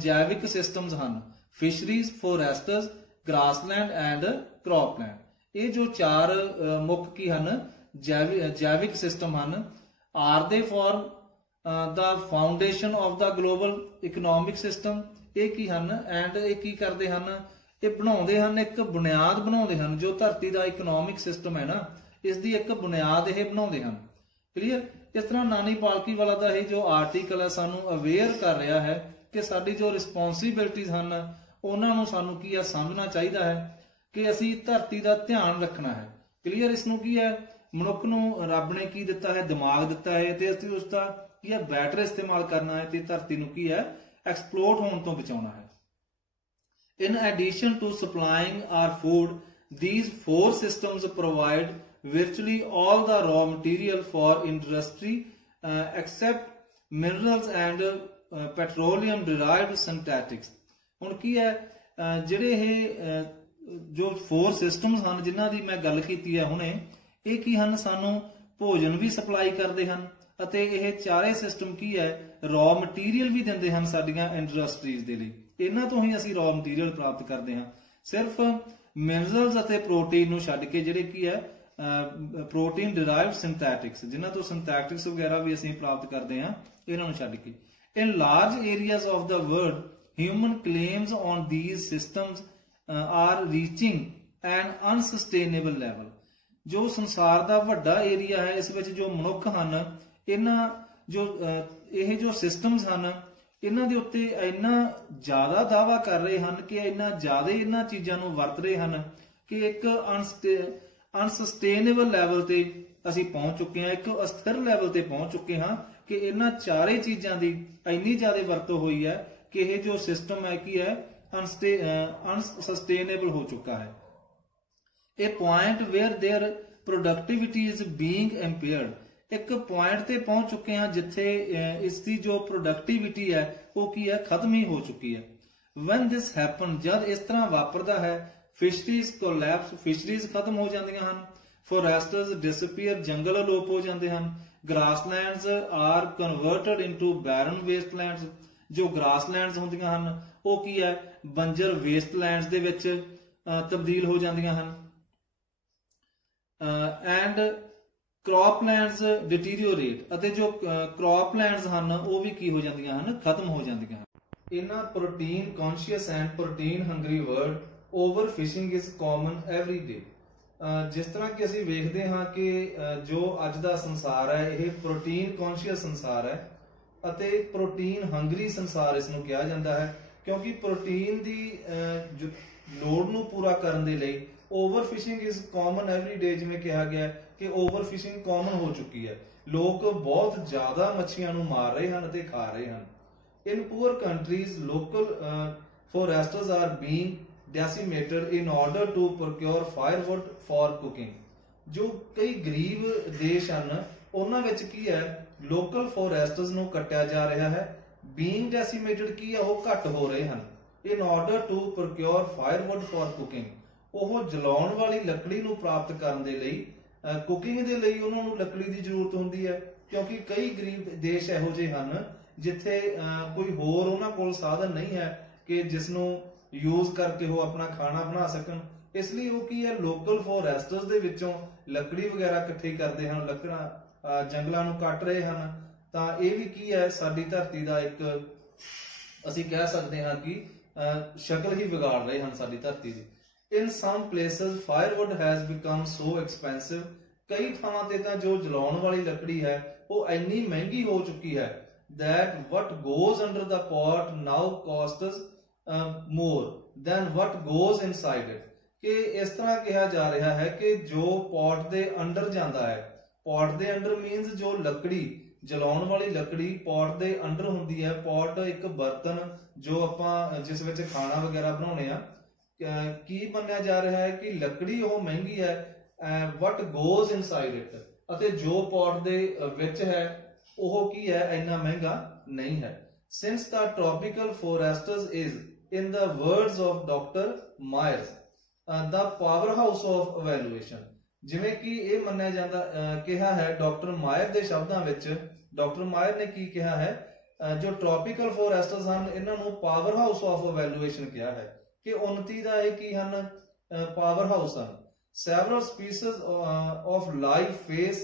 ਜੈਵਿਕ ਸਿਸਟਮਸ ਹਨ, ਫਿਸ਼ਰੀਜ਼, ਫੋਰੈਸਟਸ, ਗ੍ਰਾਸਲੈਂਡ ਐਂਡ ਕ੍ਰੌਪਲੈਂਡ। ਇਹ ਜੋ ਚਾਰ ਮੁੱਖ ਕੀ ਹਨ ਜੈਵਿਕ ਸਿਸਟਮ ਹਨ, ਆਰ ਦੇ for the foundation of the global economic system. ਇਹ ਕੀ ਹਨ ਐਂਡ ਇਹ ਕੀ ਕਰਦੇ ਹਨ, ਇਹ ਬਣਾਉਂਦੇ ਹਨ, ਇੱਕ ਬੁਨਿਆਦ ਬਣਾਉਂਦੇ ਹਨ। ਜੋ ਧਰਤੀ ਦਾ ਇਕਨੋਮਿਕ ਸਿਸਟਮ ਹੈ ਨਾ, ਇਸ ਦੀ ਇੱਕ ਬੁਨਿਆਦ ਇਹ ਬਣਾਉਂਦੇ ਹਨ। ਕਲੀਅਰ। ਇਸ ਤਰ੍ਹਾਂ ਨਾਨੀ ਪਾਲਕੀ ਵਾਲਾ ਦਾ ਇਹ ਜੋ ਆਰਟੀਕਲ ਹੈ ਸਾਨੂੰ ਅਵੇਅਰ ਕਰ ਰਿਹਾ ਹੈ ਕਿ ਸਾਡੀ ਜੋ ਰਿਸਪੌਂਸਿਬਿਲਿਟੀਜ਼ ਹਨ ਉਹਨਾਂ ਨੂੰ ਸਾਨੂੰ ਕੀ ਹੈ ਸਮਝਣਾ ਚਾਹੀਦਾ ਹੈ ਕਿ ਅਸੀਂ ਧਰਤੀ ਦਾ ਧਿਆਨ ਰੱਖਣਾ ਹੈ। ਕਲੀਅਰ। ਇਸ ਨੂੰ ਕੀ ਹੈ, ਮਨੁੱਖ ਨੂੰ ਰੱਬ ਨੇ ਕੀ ਦਿੱਤਾ ਹੈ, ਦਿਮਾਗ ਦਿੱਤਾ ਹੈ ਤੇ ਅਸੀਂ ਉਸ ਦਾ ਕੀ ਹੈ ਬੈਟਰ ਇਸਤੇਮਾਲ ਕਰਨਾ ਹੈ ਤੇ ਧਰਤੀ ਨੂੰ ਕੀ ਹੈ ਐਕਸਪਲੋਡ ਹੋਣ ਤੋਂ ਬਚਾਉਣਾ ਹੈ। In addition to supplying our food, these four systems provide virtually all the raw material for industry except minerals and petroleum derived synthetics। ਹੁਣ ਕੀ ਹੈ ਜਿਹੜੇ ਇਹ ਜੋ फोर systems ਹਨ ਜਿਨ੍ਹਾਂ ਦੀ ਮੈਂ ਗੱਲ ਕੀਤੀ ਹੈ ਹੁਣੇ, ਇਹ ਕੀ ਹਨ, ਸਾਨੂੰ ਭੋਜਨ ਵੀ ਸਪਲਾਈ ਕਰਦੇ ਹਨ ਅਤੇ ਇਹ ਚਾਰੇ ਸਿਸਟਮ ਕੀ ਹੈ ਰॉ ਮਟੀਰੀਅਲ ਵੀ ਦਿੰਦੇ ਹਨ ਸਾਡੀਆਂ ਇੰਡਸਟਰੀਜ਼ ਦੇ ਲਈ। ਇਹਨਾਂ ਤੋਂ ਹੀ ਅਸੀਂ ਰॉ ਮਟੀਰੀਅਲ ਪ੍ਰਾਪਤ ਕਰਦੇ ਹਾਂ। ਸਿਰਫ ਮਿਨਰਲਸ ਅਤੇ ਪ੍ਰੋਟੀਨ ਨੂੰ ਛੱਡ ਕੇ, ਜਿਹੜੇ ਕੀ ਹੈ ਪ੍ਰੋਟੀਨ ਡਿਰਾਈਵਡ ਸਿੰਥੈਟਿਕਸ, ਜਿਨ੍ਹਾਂ ਤੋਂ ਸਿੰਥੈਟਿਕਸ ਵਗੈਰਾ ਵੀ ਅਸੀਂ ਪ੍ਰਾਪਤ ਕਰਦੇ ਹਾਂ, ਇਹਨਾਂ ਨੂੰ ਛੱਡ ਕੇ। In large areas of the world human claims on these systems are reaching an unsustainable level. ਜੋ ਸੰਸਾਰ ਦਾ ਵੱਡਾ ਏਰੀਆ ਹੈ ਇਸ ਵਿੱਚ ਜੋ ਮਨੁੱਖ ਹਨ, ਇਹਨਾਂ ਇਹ ਜੋ ਸਿਸਟਮਸ ਹਨ ਇਹਨਾਂ ਦੇ ਉੱਤੇ ਇੰਨਾ ਜ਼ਿਆਦਾ ਦਾਅਵਾ ਕਰ ਰਹੇ ਹਨ ਕਿ ਇੰਨਾ ਜ਼ਿਆਦਾ ਇਹਨਾਂ ਚੀਜ਼ਾਂ ਨੂੰ ਵਰਤ ਰਹੇ ਹਨ ਕਿ ਇੱਕ ਅਨਸਸਟੇਨੇਬਲ ਲੈਵਲ ਤੇ ਅਸੀਂ ਪਹੁੰਚ ਚੁੱਕੇ ਹਾਂ, ਇੱਕ ਅਸਥਿਰ ਲੈਵਲ ਤੇ ਪਹੁੰਚ ਚੁੱਕੇ ਹਾਂ ਕਿ ਇਹਨਾਂ ਚਾਰੇ ਚੀਜ਼ਾਂ ਦੀ ਇੰਨੀ ਜ਼ਿਆਦਾ ਵਰਤੋਂ ਹੋਈ ਹੈ ਕਿ ਇਹ ਜੋ ਸਿਸਟਮ ਹੈ ਕੀ ਹੈ ਅਨਸਸਟੇਨੇਬਲ ਹੋ ਚੁੱਕਾ ਹੈ। A point where their productivity is being impaired। ਇੱਕ ਪੁਆਇੰਟ ਤੇ ਪਹੁੰਚ ਚੁੱਕੇ ਹਾਂ ਜਿੱਥੇ ਇਸ ਦੀ ਜੋ ਪ੍ਰੋਡਕਟਿਵਿਟੀ ਹੈ ਉਹ ਕੀ ਹੈ ਖਤਮ ਹੀ ਹੋ ਚੁੱਕੀ ਹੈ। when this happen, ਜਦ ਇਸ ਤਰ੍ਹਾਂ ਵਾਪਰਦਾ ਹੈ, ਫਿਸ਼ਰੀਜ਼ ਕੋਲੈਪਸ, ਫਿਸ਼ਰੀਜ਼ ਖਤਮ ਹੋ ਜਾਂਦੀਆਂ ਹਨ, ਫੋਰੈਸਟਸ ਡਿਸਅਪੀਅਰ, ਜੰਗਲ ਅਲੋਪ ਹੋ ਜਾਂਦੇ ਹਨ, ਗ੍ਰਾਸਲੈਂਡਸ ਆਰ ਕਨਵਰਟਡ ਇਨਟੂ ਬੈਰਨ ਵੇਸਟਲੈਂਡਸ, ਜੋ ਗ੍ਰਾਸਲੈਂਡਸ ਹੁੰਦੀਆਂ ਹਨ ਉਹ ਕੀ ਹੈ ਬੰਜਰ ਵੇਸਟਲੈਂਡਸ ਦੇ ਵਿੱਚ ਤਬਦੀਲ ਹੋ ਜਾਂਦੀਆਂ ਹਨ। ਐਂਡ ਕ੍ਰੌਪਲੈਂਡਸ ਡਿਟੀਰੀਓਰੇਟ, ਅਤੇ ਜੋ ਕ੍ਰੌਪਲੈਂਡਸ ਹਨ ਉਹ ਵੀ ਕੀ ਹੋ ਜਾਂਦੀਆਂ ਹਨ ਖਤਮ ਹੋ ਜਾਂਦੀਆਂ ਹਨ। ਇਹਨਾਂ protein conscious and protein hungry world overfishing is common every day. ਜਿਸ ਤਰ੍ਹਾਂ ਕਿ ਅਸੀਂ ਵੇਖਦੇ ਹਾਂ ਕਿ ਜੋ ਅੱਜ ਦਾ ਸੰਸਾਰ ਹੈ ਇਹ ਪ੍ਰੋਟੀਨ ਕੌਨਸ਼ੀਅਸ ਸੰਸਾਰ ਹੈ ਅਤੇ ਪ੍ਰੋਟੀਨ ਹੰਗਰੀ ਸੰਸਾਰ ਇਸ ਨੂੰ ਕਿਹਾ ਜਾਂਦਾ ਹੈ, ਕਿਉਂਕਿ ਪ੍ਰੋਟੀਨ ਦੀ ਲੋੜ ਨੂੰ ਪੂਰਾ ਕਰਨ ਦੇ ਲਈ overfishing is common every day, ਜਿਵੇਂ ਕਿਹਾ ਗਿਆ ਕਿ ਓਵਰ ਫਿਸ਼ਿੰਗ ਕਾਮਨ ਹੋ ਚੁੱਕੀ ਹੈ। ਲੋਕ ਬਹੁਤ ਜ਼ਿਆਦਾ ਮੱਛੀਆਂ ਨੂੰ ਮਾਰ ਰਹੇ ਹਨ ਅਤੇ ਖਾ ਰਹੇ ਹਨ। In poor countries local forests are being decimated in order to procure firewood for cooking. ਜੋ ਕਈ ਗਰੀਬ ਦੇਸ਼ ਹਨ ਉਹਨਾਂ ਵਿੱਚ ਕੀ ਹੈ ਲੋਕਲ ਫੋਰੈਸਟਸ ਨੂੰ ਕੱਟਿਆ ਜਾ ਰਿਹਾ ਹੈ। ਬੀਇੰਗ ਡੈਸੀਮੇਟਡ ਕੀ ਹੈ ਉਹ ਘੱਟ ਹੋ ਰਹੇ ਹਨ। In order to procure firewood for cooking, ਉਹ ਜਲਾਉਣ ਵਾਲੀ ਲੱਕੜੀ ਨੂੰ ਪ੍ਰਾਪਤ ਕਰਨ ਦੇ ਲਈ, ਕੁਕਿੰਗ ਦੇ ਲਈ ਉਹਨਾਂ ਨੂੰ ਲੱਕੜੀ ਦੀ ਜ਼ਰੂਰਤ ਹੁੰਦੀ ਹੈ, ਕਿਉਂਕਿ ਕਈ ਗਰੀਬ ਦੇਸ਼ ਇਹੋ ਜਿਹੇ ਹਨ ਜਿੱਥੇ ਕੋਈ ਹੋਰ ਉਹਨਾਂ ਕੋਲ ਸਾਧਨ ਨਹੀਂ ਹੈ ਕਿ ਜਿਸ ਨੂੰ ਯੂਜ਼ ਕਰਕੇ ਉਹ ਆਪਣਾ ਖਾਣਾ ਬਣਾ ਸਕਣ। ਇਸ ਲਈ ਉਹ ਕੀ ਹੈ ਲੋਕਲ ਫੋਰੈਸਟਸ ਦੇ ਵਿੱਚੋਂ ਲੱਕੜੀ ਵਗੈਰਾ ਇਕੱਠੀ ਕਰਦੇ ਹਨ, ਲੱਕੜਾਂ ਜੰਗਲਾਂ ਨੂੰ ਕੱਟ ਰਹੇ ਹਨ। ਤਾਂ ਇਹ ਵੀ ਕੀ ਹੈ ਸਾਡੀ ਧਰਤੀ ਦਾ ਇੱਕ ਅਸੀਂ ਕਹਿ ਸਕਦੇ ਹਾਂ ਕਿ ਸ਼ਕਲ ਹੀ ਵਿਗਾੜ ਰਹੇ ਹਨ ਸਾਡੀ ਧਰਤੀ ਦੀ। In some places firewood has become so expensive, ਕਈ ਥਾਵਾਂ ਤੇ ਤਾਂ ਜੋ ਜਲਾਉਣ ਵਾਲੀ ਲੱਕੜੀ ਹੈ ਉਹ ਇੰਨੀ ਮਹਿੰਗੀ ਹੋ ਚੁੱਕੀ ਹੈ that what goes under the pot now costs more than what goes inside it। ਕਿ ਇਸ ਤਰ੍ਹਾਂ ਕਿਹਾ ਜਾ ਰਿਹਾ ਹੈ ਕਿ ਜੋ ਪੋਟ ਦੇ ਅੰਦਰ ਜਾਂਦਾ ਹੈ, ਪੋਟ ਦੇ ਅੰਦਰ ਮੀਨਸ ਜੋ ਲੱਕੜੀ जलाउण वाली लकड़ी पॉट दे अंडर हुंदी है। पॉट एक बर्तन जो आपां जिस विच खाना वगैरह बनाउने आ, की मन्निया जा रहा है कि लकड़ी वो महंगी है, वट गोज इनसाइड इट, अते जो पॉट दे विच है वो की है इन्ना महंगा नहीं है। Since the tropical forests is in the words of doctor Myers the powerhouse of evaluation, जिवें कि यह मन्निया जांदा कहा है डॉक्टर मायर के शब्दों विच, डॉक्टर मायर ने की कहा है जो ट्रॉपिकल फॉरेस्ट्स हैं इन्हां नूं पावर हाउस ऑफ इवैल्यूएशन कहा है कि उन्नति दा ये की हन पावर हाउस हैं। Several species of life face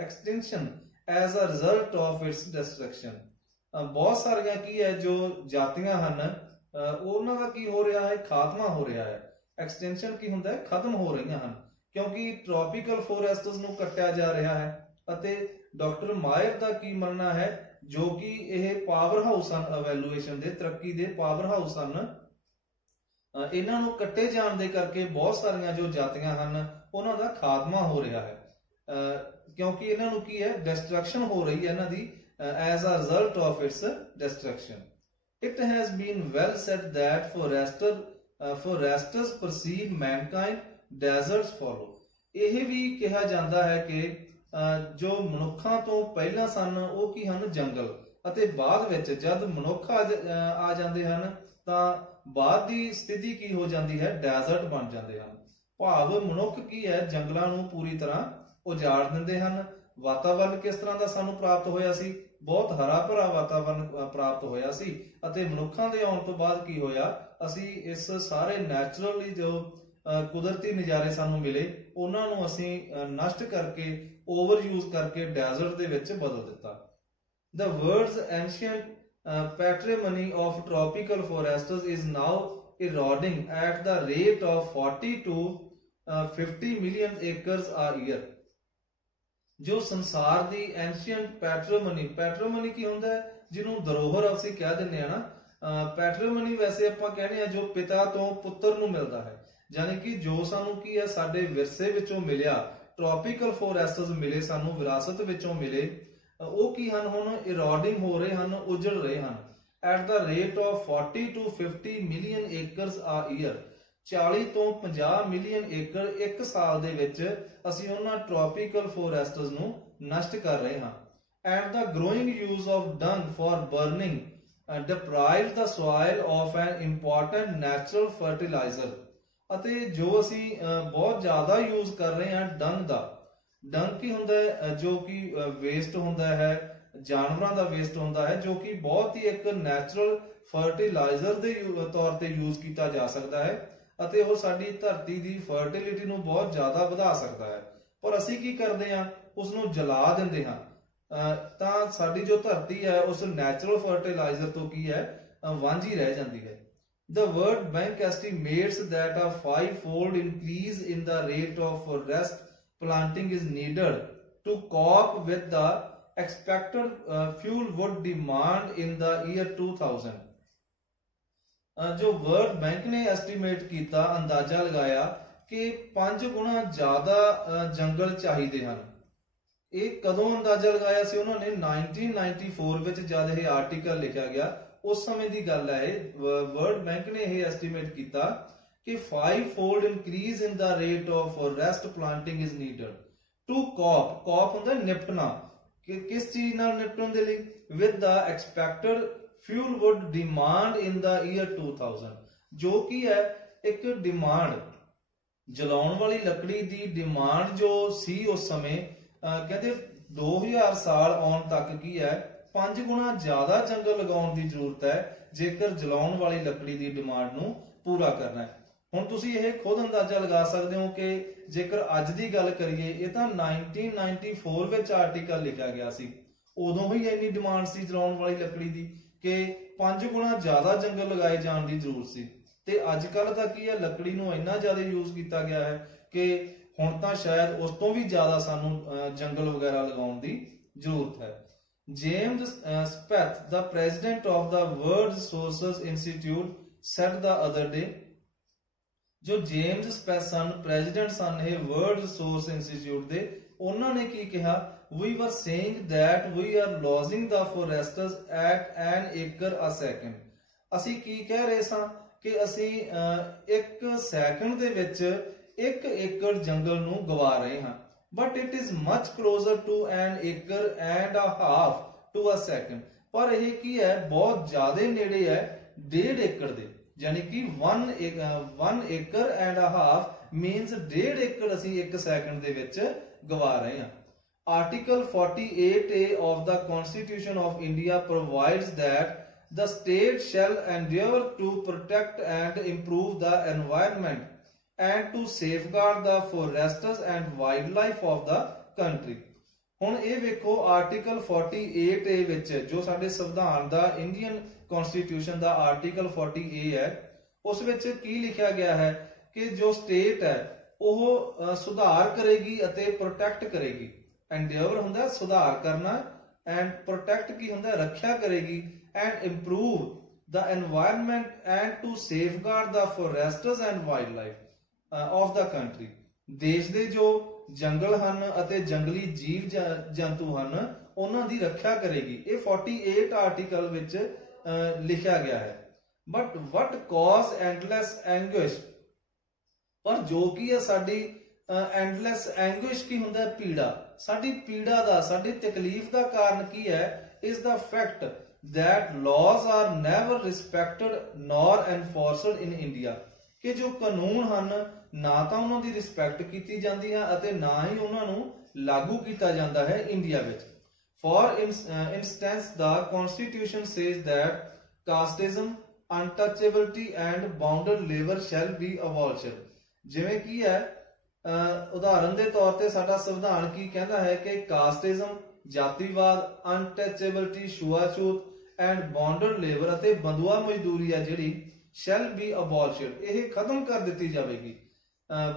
extinction as a result of its destruction। बहुत सारियां की है जो जातियां हन उन्हां दा की हो रहा है, खात्मा हो रहा है। एक्सटेंशन की हुंदा है, खत्म हो रही हैं क्योंकि ट्रॉपिकल फॉरेस्ट्स नूं कट्टिया जा रहा है। अते डॉक्टर मायर दा की मनना है जो कि यह पावर हाउस हैं इवैल्यूएशन दे, तरक्की दे पावर हाउस हैं, इन्हां नूं कट्टे जाण दे करके बहुत सारियां जो जातियां हन उन्हां दा खात्मा हो रहा है क्योंकि इन्हां नूं की है डिस्ट्रक्शन हो रही है इन्हां दी as a result of its destruction। It has been well said that foresters precede mankind, deserts follow। यह भी कहा जाता है कि जो मनुखा तो पहला सन वो की हन जंगल, अते बाद विच जब मनुख आ जाते हैं तां बाद की स्थिति की हो जाती है, डेजर्ट बन जाते हैं। भाव मनुख की है जंगलों नूं पूरी तरह उजाड़ दिंदे हन। वातावरण किस तरह का सानू प्राप्त होया सी, बहुत हरा भरा वातावरण प्राप्त होया सी, अते मनुखां दे आउण तो बाद की होया, असी इस सारे नैचुरली जो कुदरती नज़ारे सानू मिले उन्हां नूं असी नष्ट करके ओवर यूज करके डेजर्ट दे विच बदल दिता। The world's ancient patrimony of tropical forests is now eroding at the rate of 40 to 50 million acres a year। जो संसार दी एंशिएंट पैट्रोमनी की हुंदा है जिन्हों धरोहर असीं कह दिंदे आ ना। पैट्रोमनी वैसे आपां कहने जो पिता तो पुत्र नूं मिलदा है, यानी कि जो सानू की है साडे विरसे विचों मिलिया, ट्रॉपिकल फॉरेस्ट्स मिले सानू विरासत विचों मिले, वो की हन हुण इरोडिंग हो रहे हन, उजड़ रहे हन at the rate of 40 to 50 million acres a year. 40 तो 50 मिलियन एकड़ एक साल दे विच असीं उन्हां ट्रॉपिकल फॉरेस्ट्स नूं नष्ट कर रहे हां। And the growing use of dung for burning deprives the soil of an important natural fertilizer। अते जो असीं बहुत ज़्यादा यूज कर रहे हैं डंग दा, डंग की हुंदा है जो कि वेस्ट हुंदा है, जानवरां दा वेस्ट हुंदा है, जो कि बहुत ही एक नैचुरल फर्टिलाइजर दे तौर ते यूज किया जा सकता है अते वो साडी धरती दी फर्टिलिटी नूं बहुत ज़्यादा वधा सकता है। पर असीं की करदे हां, उस नूं जला दिंदे हां, तां साडी जो धरती है उस नैचुरल फर्टिलाइजर तो की है वांझी रह जाती है। The World Bank estimates that a 5-fold increase in the rate of forest planting is needed to cope with the expected fuel wood demand in the year 2000। जो वर्ल्ड बैंक ने estimate किया, अंदाजा लगाया कि 5 गुना ज्यादा जंगल चाहिए हैं। एक कदों अंदाजा लगाया सी उन्होंने 1994 विच जद यह आर्टिकल लिखा गया, उस समय की गल है। वर्ल्ड बैंक ने यह एस्टीमेट किया कि 5-fold increase in the rate of forest planting is needed to cope हुंदा निपटना, कि किस चीज नाल निपटन दे लई, with the expected fuel wood demand in the year 2000, जो कि है एक डिमांड जलाउण वाली लकड़ी की डिमांड जो सी उस समय कहते 2000 साल आउण तक की है 5 गुना ज्यादा जंगल लगाउण की जरूरत है जेकर जलाउण वाली लकड़ी की डिमांड नूं पूरा करना है। हुण तुसीं यह खुद अंदाजा लगा सकते हो कि जेकर अज की गल करिए, ये तो 1994 विच आर्टिकल लिखा गया सी, उदों ही इन्नी डिमांड सी जलाउण वाली लकड़ी की कि 5 गुना ज्यादा जंगल लगाए जाने की जरूरत सी। ते अजकल तक की है लकड़ी नूं इन्ना ज्यादा यूज किया गया है कि हुण तां शायद उस तो भी ज्यादा सानू जंगल वगैरह लगाउण दी जरूरत है। James Speth, the president of the world resources institute, said the other day, जो जेम्स स्पैथ सन प्रेजिडेंट सन है वर्ल्ड रिसोर्स इंस्टीट्यूट दे, ਉਹਨਾਂ ਨੇ ਕੀ ਕਿਹਾ, we were saying that we are losing the foresters at an acre a second। ਅਸੀਂ ਕੀ ਕਹਿ ਰਹੇ ਸਾਂ ਕਿ ਅਸੀਂ 1 ਸੈਕਿੰਡ ਦੇ ਵਿੱਚ 1 ਏਕੜ ਜੰਗਲ ਨੂੰ ਗਵਾ ਰਹੇ ਹਾਂ। but it is much closer to an acre and a half to a second। ਪਰ ਇਹ ਕੀ ਹੈ, ਬਹੁਤ ਜ਼ਿਆਦਾ ਨੇੜੇ ਹੈ 1.5 ਏਕੜ ਦੇ, यानी कि 1 acre and a half means 1.5 ਏਕੜ ਅਸੀਂ 1 ਸੈਕਿੰਡ ਦੇ ਵਿੱਚ ਗਵਾ ਰਹੇ ਹਾਂ। Article 48A of the Constitution of India provides that the state shall endeavour to protect and improve the environment and to safeguard the forests and wildlife of the country। ਹੁਣ ਇਹ ਵੇਖੋ ਆਰਟੀਕਲ 48A ਵਿੱਚ ਜੋ ਸਾਡੇ ਸੰਵਿਧਾਨ ਦਾ Indian constitution ਦਾ article 40A ਹੈ, ਉਸ ਵਿੱਚ ਕੀ ਲਿਖਿਆ ਗਿਆ ਹੈ ਕਿ ਜੋ ਸਟੇਟ ਹੈ ਉਹ ਸੁਧਾਰ ਕਰੇਗੀ ਅਤੇ ਪ੍ਰੋਟੈਕਟ ਕਰੇਗੀ। ਐਂਡੇਵਰ ਹੁੰਦਾ ਸੁਧਾਰ ਕਰਨਾ, ਐਂਡ ਪ੍ਰੋਟੈਕਟ ਕੀ ਹੁੰਦਾ ਰੱਖਿਆ ਕਰੇਗੀ, and improve the environment and to safeguard the forests and wildlife of the country। ਦੇਸ਼ ਦੇ ਜੋ ਜੰਗਲ ਹਨ ਅਤੇ ਜੰਗਲੀ ਜੀਵ ਜੰਤੂ ਹਨ ਉਹਨਾਂ ਦੀ ਰੱਖਿਆ ਕਰੇਗੀ। ਇਹ 48 ਆਰਟੀਕਲ ਵਿੱਚ ਲਿਖਿਆ ਗਿਆ ਹੈ। But what cause endless anguish, ਪਰ ਜੋ ਕੀ ਹੈ ਸਾਡੀ endless anguish ਕੀ ਹੁੰਦਾ ਪੀੜਾ, ਸਾਡੀ ਪੀੜਾ ਦਾ ਸਾਡੀ ਤਕਲੀਫ ਦਾ ਕਾਰਨ ਕੀ ਹੈ, is the fact that laws are never respected nor enforced in India। ਕਿ ਜੋ ਕਾਨੂੰਨ ਹਨ ਨਾ ਤਾਂ ਉਹਨਾਂ ਦੀ ਰਿਸਪੈਕਟ ਕੀਤੀ ਜਾਂਦੀ ਹੈ ਅਤੇ ਨਾ ਹੀ ਉਹਨਾਂ ਨੂੰ ਲਾਗੂ ਕੀਤਾ ਜਾਂਦਾ ਹੈ ਇੰਡੀਆ ਵਿੱਚ। For instance, the Constitution says that casteism, untouchability and bonded labor shall be abolished। ਜਿਵੇਂ ਕੀ ਹੈ ਉਦਾਹਰਨ ਦੇ ਤੌਰ ਤੇ ਸਾਡਾ ਸੰਵਿਧਾਨ ਕੀ ਕਹਿੰਦਾ ਹੈ ਕਿ ਕਾਸਟਿਜ਼ਮ ਜਾਤੀਵਾਦ, ਅਨਟਚੇਬਿਲਿਟੀ ਛੂਆਛੂਤ ਐਂਡ ਬੌਂਡਡ ਲੇਬਰ ਅਤੇ ਬੰਦੂਆ ਮਜ਼ਦੂਰੀ ਹੈ ਜਿਹੜੀ shall be abolished, ਇਹ ਖਤਮ ਕਰ ਦਿੱਤੀ ਜਾਵੇਗੀ।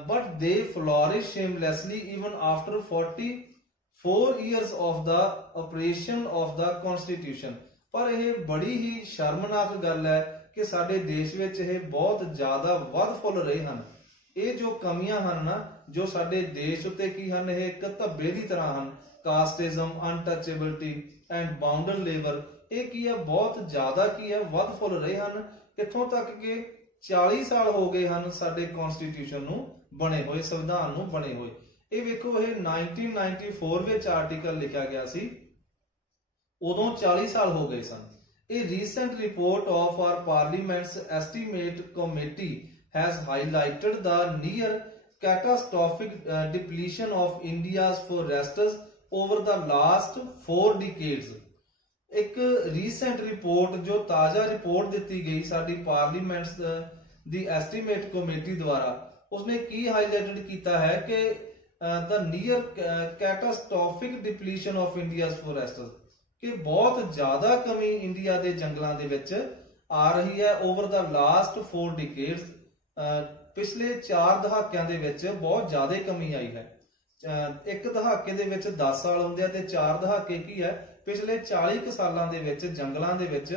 but they flourish shamelessly even after 44 years of the operation of the constitution। ਪਰ ਇਹ ਬੜੀ ਹੀ ਸ਼ਰਮਨਾਕ ਗੱਲ ਹੈ ਕਿ ਸਾਡੇ ਦੇਸ਼ ਵਿੱਚ ਇਹ ਬਹੁਤ ਜ਼ਿਆਦਾ ਵੱਧ ਫੁੱਲ ਰਹੇ ਹਨ। ਇਹ ਜੋ ਕਮੀਆਂ ਹਨ ਨਾ ਜੋ ਸਾਡੇ ਦੇਸ਼ ਉੱਤੇ ਕੀ ਹਨ, ਇਹ ਇੱਕ ਧੱਬੇ ਦੀ ਤਰ੍ਹਾਂ ਹਨ। ਕਾਸਟਿਜ਼ਮ, ਅਨਟਚੇਬਿਲਿਟੀ ਐਂਡ ਬਾਉਂਡਡ ਲੇਬਰ, ਇਹ ਕੀ ਹੈ ਬਹੁਤ ਜ਼ਿਆਦਾ ਕੀ ਹੈ ਵੱਧ ਫੁੱਲ ਰਹੇ ਹਨ। ਇੱਥੋਂ ਤੱਕ ਕਿ 40 ਸਾਲ ਹੋ ਗਏ ਹਨ ਸਾਡੇ ਕਨਸਟੀਟਿਊਸ਼ਨ ਨੂੰ ਬਣੇ ਹੋਏ, ਸੰਵਿਧਾਨ ਨੂੰ ਬਣੇ ਹੋਏ। ਇਹ ਵੇਖੋ ਇਹ 1994 ਵਿੱਚ ਆਰਟੀਕਲ ਲਿਖਿਆ ਗਿਆ ਸੀ, ਉਦੋਂ 40 ਸਾਲ ਹੋ ਗਏ ਸਨ। ਇਹ recent report of R parliaments estimate committee has highlighted the near catastrophic depletion of India's forests over the last 4 decades। एक रीसेंट रिपोर्ट जो ताजा रिपोर्ट दी गई साडी पार्लीमेंट्स दी एस्टीमेट कमेटी द्वारा, उसने की हाईलाइटेड किया है कि the near catastrophic depletion of India's forests, कि बहुत ज्यादा कमी इंडिया के जंगलों के विच आ रही है ओवर द लास्ट 4 डिकेड्स। पिछले 4 दहाकिਆਂ ਦੇ ਵਿੱਚ ਬਹੁਤ ਜ਼ਿਆਦਾ ਕਮੀ ਆਈ ਹੈ। ਇੱਕ ਦਹਾਕੇ ਦੇ ਵਿੱਚ 10 ਸਾਲ ਹੁੰਦੇ ਆ ਤੇ 4 ਦਹਾਕੇ ਕੀ ਹੈ ਪਿਛਲੇ 40 ਸਾਲਾਂ ਦੇ ਵਿੱਚ ਜੰਗਲਾਂ ਦੇ ਵਿੱਚ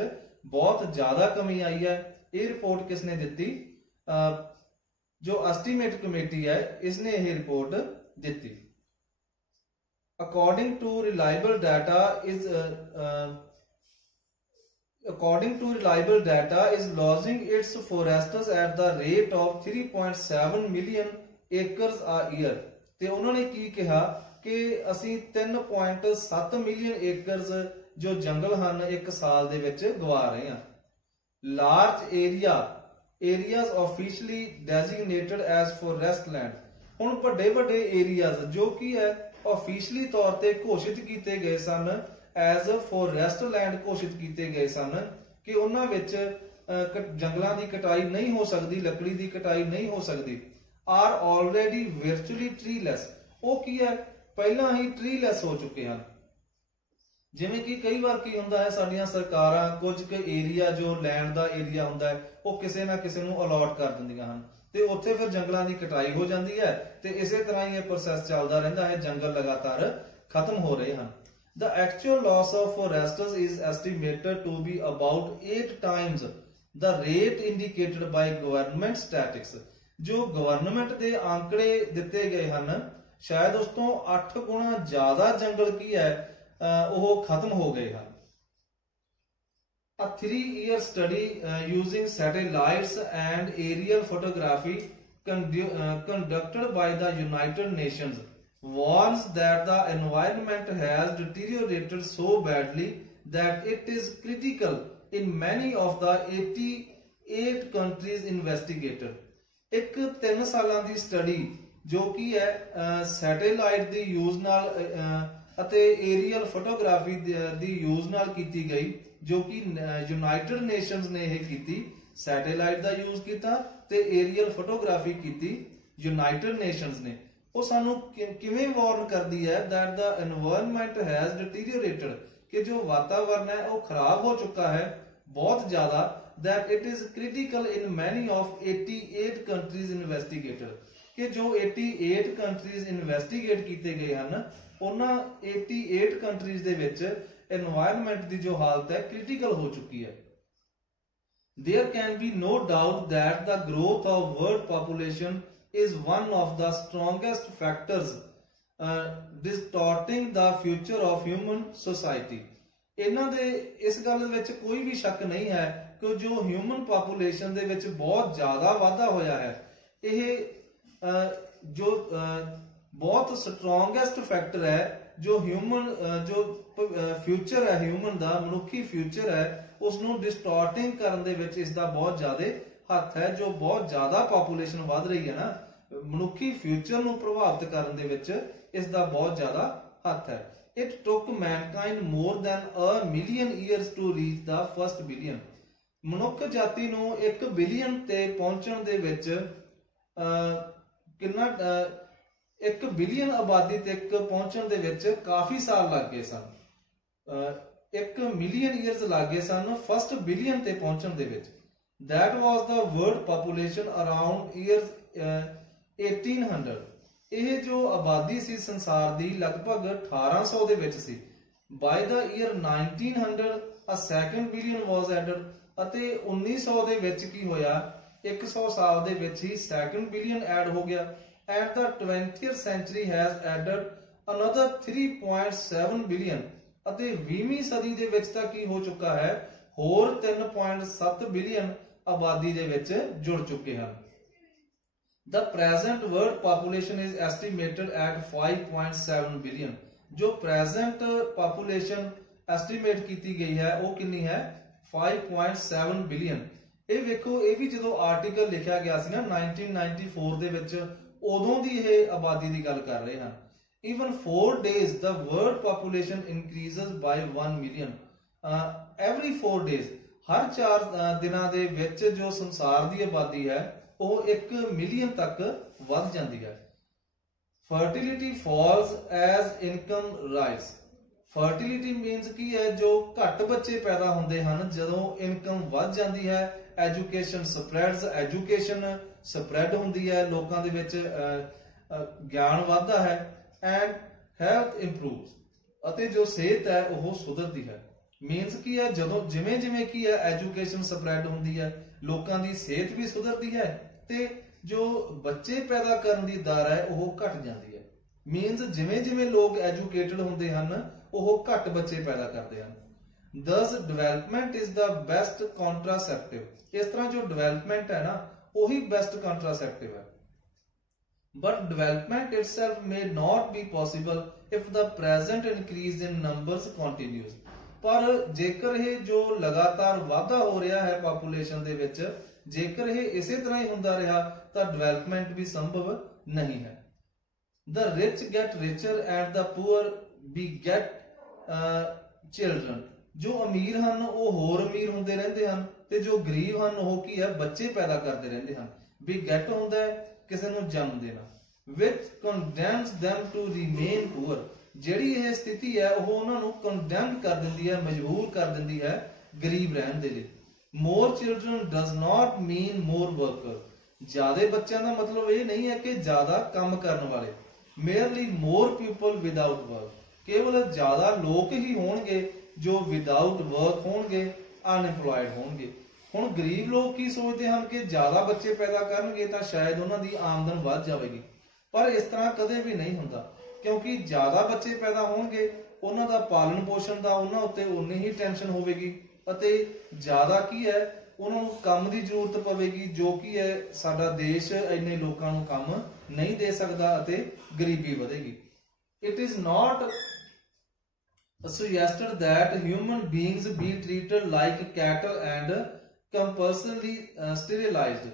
ਬਹੁਤ ਜ਼ਿਆਦਾ ਕਮੀ ਆਈ ਹੈ। ਇਹ ਰਿਪੋਰਟ ਕਿਸਨੇ ਦਿੱਤੀ? ਜੋ ਐਸਟੀਮੇਟ ਕਮੇਟੀ ਹੈ ਇਸਨੇ ਇਹ ਰਿਪੋर्ट ਦਿੱਤੀ। According to reliable data is losing its forests at the rate of 3.7 million acres a year। ਤੇ ਉਹਨਾਂ ਨੇ ਕੀ ਕਿਹਾ ਕਿ ਅਸੀਂ 3.7 ਮਿਲੀਅਨ ਏਕੜਸ ਜੋ ਜੰਗਲ ਹਨ ਇੱਕ ਸਾਲ ਦੇ ਵਿੱਚ ਗਵਾ ਰਹੇ ਹਾਂ। Large areas officially designated as forest land। ਹੁਣ ਵੱਡੇ ਏਰੀਆਜ਼ ਜੋ ਕੀ ਹੈ ऑफिशियली तौर पे घोषित किए गए सन एज फॉरेस्ट लैंड घोषित किए गए सन कि उन्हां विच जंगलों की कटाई नहीं हो सकती, लकड़ी की कटाई नहीं हो सकती। आर ऑलरेडी वर्चुअली ट्रीलैस, वो की है पहला ही ट्रीलैस हो चुके हैं। जिवें कि कई बार की हुंदा है साडियां सरकारां कुछ क एरिया जो लैंड का एरिया हुंदा है वो किसी ना किसी नूं अलॉट कर दिंदियां हन ते उत्थे फिर जंगलों की कटाई हो जाती है ते इसे तरह ही यह प्रोसैस चलता रहता है, जंगल लगातार खत्म हो रहे हैं। The actual loss of forests is estimated to be about 8 times the rate indicated by government statistics. जो गवर्नमेंट के आंकड़े दिते गए हैं शायद उस तो 8 गुणा ज्यादा जंगल की है वो खत्म हो गए हैं। A 3-year study using satellites and aerial photography conducted by the United Nations warns that the environment has deteriorated so badly that it is critical in many of the 88 countries investigated. एक 3 ਸਾਲਾਂ ਦੀ study ਜੋ ਕਿ ਹੈ satellite ਦੀ use ਨਾਲ ਅਤੇ Ariel photography ਦੀ use ਨਾਲ ਕੀਤੀ ਗਈ, ਜੋ ਕਿ ਯੂਨਾਈਟਿਡ ਨੇਸ਼ਨਸ ਨੇ ਇਹ ਕੀਤੀ। ਸੈਟੇਲਾਈਟ ਦਾ ਯੂਜ਼ ਕੀਤਾ ਤੇ ਏਰੀਅਲ ਫੋਟੋਗ੍ਰਾਫੀ ਕੀਤੀ ਯੂਨਾਈਟਿਡ ਨੇਸ਼ਨਸ ਨੇ। ਉਹ ਸਾਨੂੰ ਕਿਵੇਂ ਵਾਰਨ ਕਰਦੀ ਹੈ that the environment has deteriorated, ਕਿ ਜੋ ਵਾਤਾਵਰਨ ਹੈ ਉਹ ਖਰਾਬ ਹੋ ਚੁੱਕਾ ਹੈ ਬਹੁਤ ਜ਼ਿਆਦਾ, that it is critical in many of 88 countries investigated, ਕਿ ਜੋ 88 countries investigate ਕੀਤੇ ਗਏ ਹਨ ਉਹਨਾਂ 88 countries ਦੇ ਵਿੱਚ environment ਦੀ ਜੋ ਹਾਲਤ ਹੈ critical ਹੋ ਚੁੱਕੀ ਹੈ। There can be no doubt that the growth of world population is one of the strongest factors distorting the future of human society. ਇਹਨਾਂ ਦੇ ਇਸ ਗੱਲ ਵਿੱਚ ਕੋਈ ਵੀ ਸ਼ੱਕ ਨਹੀਂ ਹੈ ਕਿ ਜੋ ਹਿਊਮਨ ਪਾਪੂਲੇਸ਼ਨ ਦੇ ਵਿੱਚ ਬਹੁਤ ਜ਼ਿਆਦਾ ਵਾਧਾ ਹੋਇਆ ਹੈ, ਇਹ ਜੋ ਬਹੁਤ ਸਟਰੋਂਗੈਸਟ ਫੈਕਟਰ ਹੈ ਜੋ ਹਿਊਮਨ ਜੋ ਫਿਊਚਰ ਹੈ ਹਿਊਮਨ ਦਾ ਮਨੁੱਖੀ ਫਿਊਚਰ ਹੈ ਉਸ ਨੂੰ ਡਿਸਟੋਰਟਿੰਗ ਕਰਨ ਦੇ ਵਿੱਚ ਇਸ ਦਾ ਬਹੁਤ ਜ਼ਿਆਦਾ ਹੱਥ ਹੈ। ਜੋ ਬਹੁਤ ਜ਼ਿਆਦਾ ਪਾਪੂਲੇਸ਼ਨ ਵੱਧ ਰਹੀ ਹੈ ਨਾ, ਮਨੁੱਖੀ ਫਿਊਚਰ ਨੂੰ ਪ੍ਰਭਾਵਿਤ ਕਰਨ ਦੇ ਵਿੱਚ ਇਸ ਦਾ ਬਹੁਤ ਜ਼ਿਆਦਾ ਹੱਥ ਹੈ। It took mankind more than 1 million years to reach the first billion. ਮਨੁੱਖ ਜਾਤੀ ਨੂੰ 1 ਬਿਲੀਅਨ ਤੇ ਪਹੁੰਚਣ ਦੇ ਵਿੱਚ ਕਿੰਨਾ 1 ਬਿਲੀਅਨ ਆਬਾਦੀ ਤੱਕ ਪਹੁੰਚਣ ਦੇ ਵਿੱਚ ਕਾਫੀ ਸਾਲ ਲੱਗ ਗਏ ਸਨ। 1 ਮਿਲੀਅਨ ਈਅਰਸ ਲੱਗ ਗਏ ਸਨ ਫਸਟ ਬਿਲੀਅਨ ਤੇ ਪਹੁੰਚਣ ਦੇ ਵਿੱਚ। That was the world population around years 1800. ਇਹ ਜੋ ਆਬਾਦੀ ਸੀ ਸੰਸਾਰ ਦੀ ਲਗਭਗ 1800 ਦੇ ਵਿੱਚ ਸੀ। By the year 1900 a second billion was added, ਅਤੇ 1900 ਦੇ ਵਿੱਚ ਕੀ ਹੋਇਆ 100 ਸਾਲ ਦੇ ਵਿੱਚ ਹੀ second billion ਐਡ ਹੋ ਗਿਆ। And the 20th century has added another 3.7 billion, ਅਤੇ 20ਵੀਂ ਸਦੀ ਦੇ ਵਿੱਚ ਤਾਂ ਕੀ ਹੋ ਚੁੱਕਾ ਹੈ ਹੋਰ 3.7 ਬਿਲੀਅਨ ਆਬਾਦੀ ਦੇ ਵਿੱਚ ਜੁੜ ਚੁੱਕੇ ਹਨ। The present world population is estimated at 5.7 billion. जो present population estimate ਕੀਤੀ ਗਈ ਹੈ ਉਹ ਕਿੰਨੀ ਹੈ 5.7 billion। ਇਹ ਵੇਖੋ ਇਹ ਵੀ ਜਦੋਂ ਆਰਟੀਕਲ ਲਿਖਿਆ ਗਿਆ ਸੀ ਨਾ 1994 ਦੇ ਵਿੱਚ ਉਦੋਂ ਦੀ ਇਹ ਆਬਾਦੀ ਦੀ ਗੱਲ ਕਰ ਰਹੇ ਹਨ। Even 4 days the world population increases by 1 million. Every 4 days ਹਰ 4 ਦਿਨਾਂ ਦੇ ਵਿੱਚ ਜੋ ਸੰਸਾਰ ਦੀ ਆਬਾਦੀ ਹੈ ਉਹ 1 ਮਿਲੀਅਨ ਤੱਕ ਵੱਧ ਜਾਂਦੀ ਹੈ। Fertility falls as income rise. Fertility means ਕੀ ਹੈ ਜੋ ਘੱਟ ਬੱਚੇ ਪੈਦਾ ਹੁੰਦੇ ਹਨ ਜਦੋਂ ਇਨਕਮ ਵੱਧ ਜਾਂਦੀ ਹੈ। Education spreads, education spread ਹੁੰਦੀ ਹੈ ਲੋਕਾਂ ਦੇ ਵਿੱਚ ਗਿਆਨ ਵੱਧਦਾ ਹੈ। And health improves, ਅਤੇ ਜੋ ਸਿਹਤ ਹੈ ਉਹ ਸੁਧਰਦੀ ਹੈ। ਮੀਨਸ ਕੀ ਹੈ ਜਦੋਂ ਜਿਵੇਂ ਜਿਵੇਂ ਕੀ ਹੈ ਐਜੂਕੇਸ਼ਨ ਸਪਰੈਡ ਹੁੰਦੀ ਹੈ ਲੋਕਾਂ ਦੀ ਸਿਹਤ ਵੀ ਸੁਧਰਦੀ ਹੈ ਤੇ ਜੋ ਬੱਚੇ ਪੈਦਾ ਕਰਨ ਦੀ ਦਰ ਹੈ ਉਹ ਘਟ ਜਾਂਦੀ ਹੈ। ਮੀਨਸ ਜਿਵੇਂ ਜਿਵੇਂ ਲੋਕ ਐਜੂਕੇਟਡ ਹੁੰਦੇ ਹਨ ਉਹ ਘੱਟ ਬੱਚੇ ਪੈਦਾ ਕਰਦੇ ਹਨ। Thus development is the best contraceptive. ਇਸ ਤਰ੍ਹਾਂ ਜੋ ਡਿਵੈਲਪਮੈਂਟ ਹੈ ਨਾ ਉਹੀ ਬੈਸਟ ਕੰਟਰਾਸੈਪਟਿਵ ਹੈ। But development itself may not be possible if the present increase in numbers continues. ਪਰ ਜੇਕਰ ਇਹ ਜੋ ਲਗਾਤਾਰ ਵਾਧਾ ਹੋ ਰਿਹਾ ਹੈ ਪਾਪੂਲੇਸ਼ਨ ਦੇ ਵਿੱਚ ਜੇਕਰ ਇਹ ਇਸੇ ਤਰ੍ਹਾਂ ਹੀ ਹੁੰਦਾ ਰਿਹਾ ਤਾਂ ਡਿਵੈਲਪਮੈਂਟ ਵੀ ਸੰਭਵ ਨਹੀਂ ਹੈ। The rich get richer and the poor beget children. ਜੋ ਅਮੀਰ ਹਨ ਉਹ ਹੋਰ ਅਮੀਰ ਹੁੰਦੇ ਰਹਿੰਦੇ ਹਨ ਤੇ ਜੋ ਗਰੀਬ ਹਨ ਉਹ ਕੀ ਹੈ ਬੱਚੇ ਪੈਦਾ ਕਰਦੇ ਰਹਿੰਦੇ ਹਨ। beget ਹੁੰਦਾ ਹੈ ਕਿਸੇ ਨੂੰ ਜਨਮ ਦੇਣਾ। which condemns them to remain poor. ਜਿਹੜੀ ਇਹ ਸਥਿਤੀ ਹੈ ਉਹ ਉਹਨਾਂ ਨੂੰ ਕੰਡੈਮਡ ਕਰ ਦਿੰਦੀ ਹੈ ਮਜਬੂਰ ਕਰ ਦਿੰਦੀ ਹੈ ਗਰੀਬ ਰਹਿਣ ਦੇ ਲਈ। more children does not mean more workers. ਜ਼ਿਆਦਾ ਬੱਚਿਆਂ ਦਾ ਮਤਲਬ ਇਹ ਨਹੀਂ ਹੈ ਕਿ ਜ਼ਿਆਦਾ ਕੰਮ ਕਰਨ ਵਾਲੇ। merely more people without work. ਕੇਵਲ ਜ਼ਿਆਦਾ ਲੋਕ ਹੀ ਹੋਣਗੇ ਜੋ ਵਿਦਆਊਟ ਵਰਕ ਹੋਣਗੇ ਅਨਐਮਪਲੋਇਡ ਹੋਣਗੇ। ਹੁਣ ਗਰੀਬ ਲੋਕ ਕੀ ਸੋਚਦੇ ਹਨ ਕਿ ਜ਼ਿਆਦਾ ਬੱਚੇ ਪੈਦਾ ਕਰਨਗੇ ਤਾਂ ਸ਼ਾਇਦ ਉਹਨਾਂ ਦੀ ਆਮਦਨ ਵੱਧ ਜਾਵੇਗੀ पर इस तरह कदे भी नहीं हुंदा, क्योंकि ज्यादा बच्चे पैदा होणगे ਉਹਨਾਂ ਦਾ ਪਾਲਣ ਪੋਸ਼ਣ ਦਾ ਉਹਨਾਂ ਉੱਤੇ ਉਨੀ ਹੀ ਟੈਨਸ਼ਨ ਹੋਵੇਗੀ ਅਤੇ ਜ਼ਿਆਦਾ ਕੀ ਹੈ ਉਹਨਾਂ ਨੂੰ ਕੰਮ ਦੀ ਜ਼ਰੂਰਤ ਪਵੇਗੀ, ਜੋ ਕੀ ਹੈ ਸਾਡਾ ਦੇਸ਼ ਇੰਨੇ ਲੋਕਾਂ ਨੂੰ ਕੰਮ ਨਹੀਂ ਦੇ ਸਕਦਾ ਅਤੇ ਗਰੀਬੀ ਵਧੇਗੀ। It is not suggested that human beings be treated like cattle and compulsorily sterilized।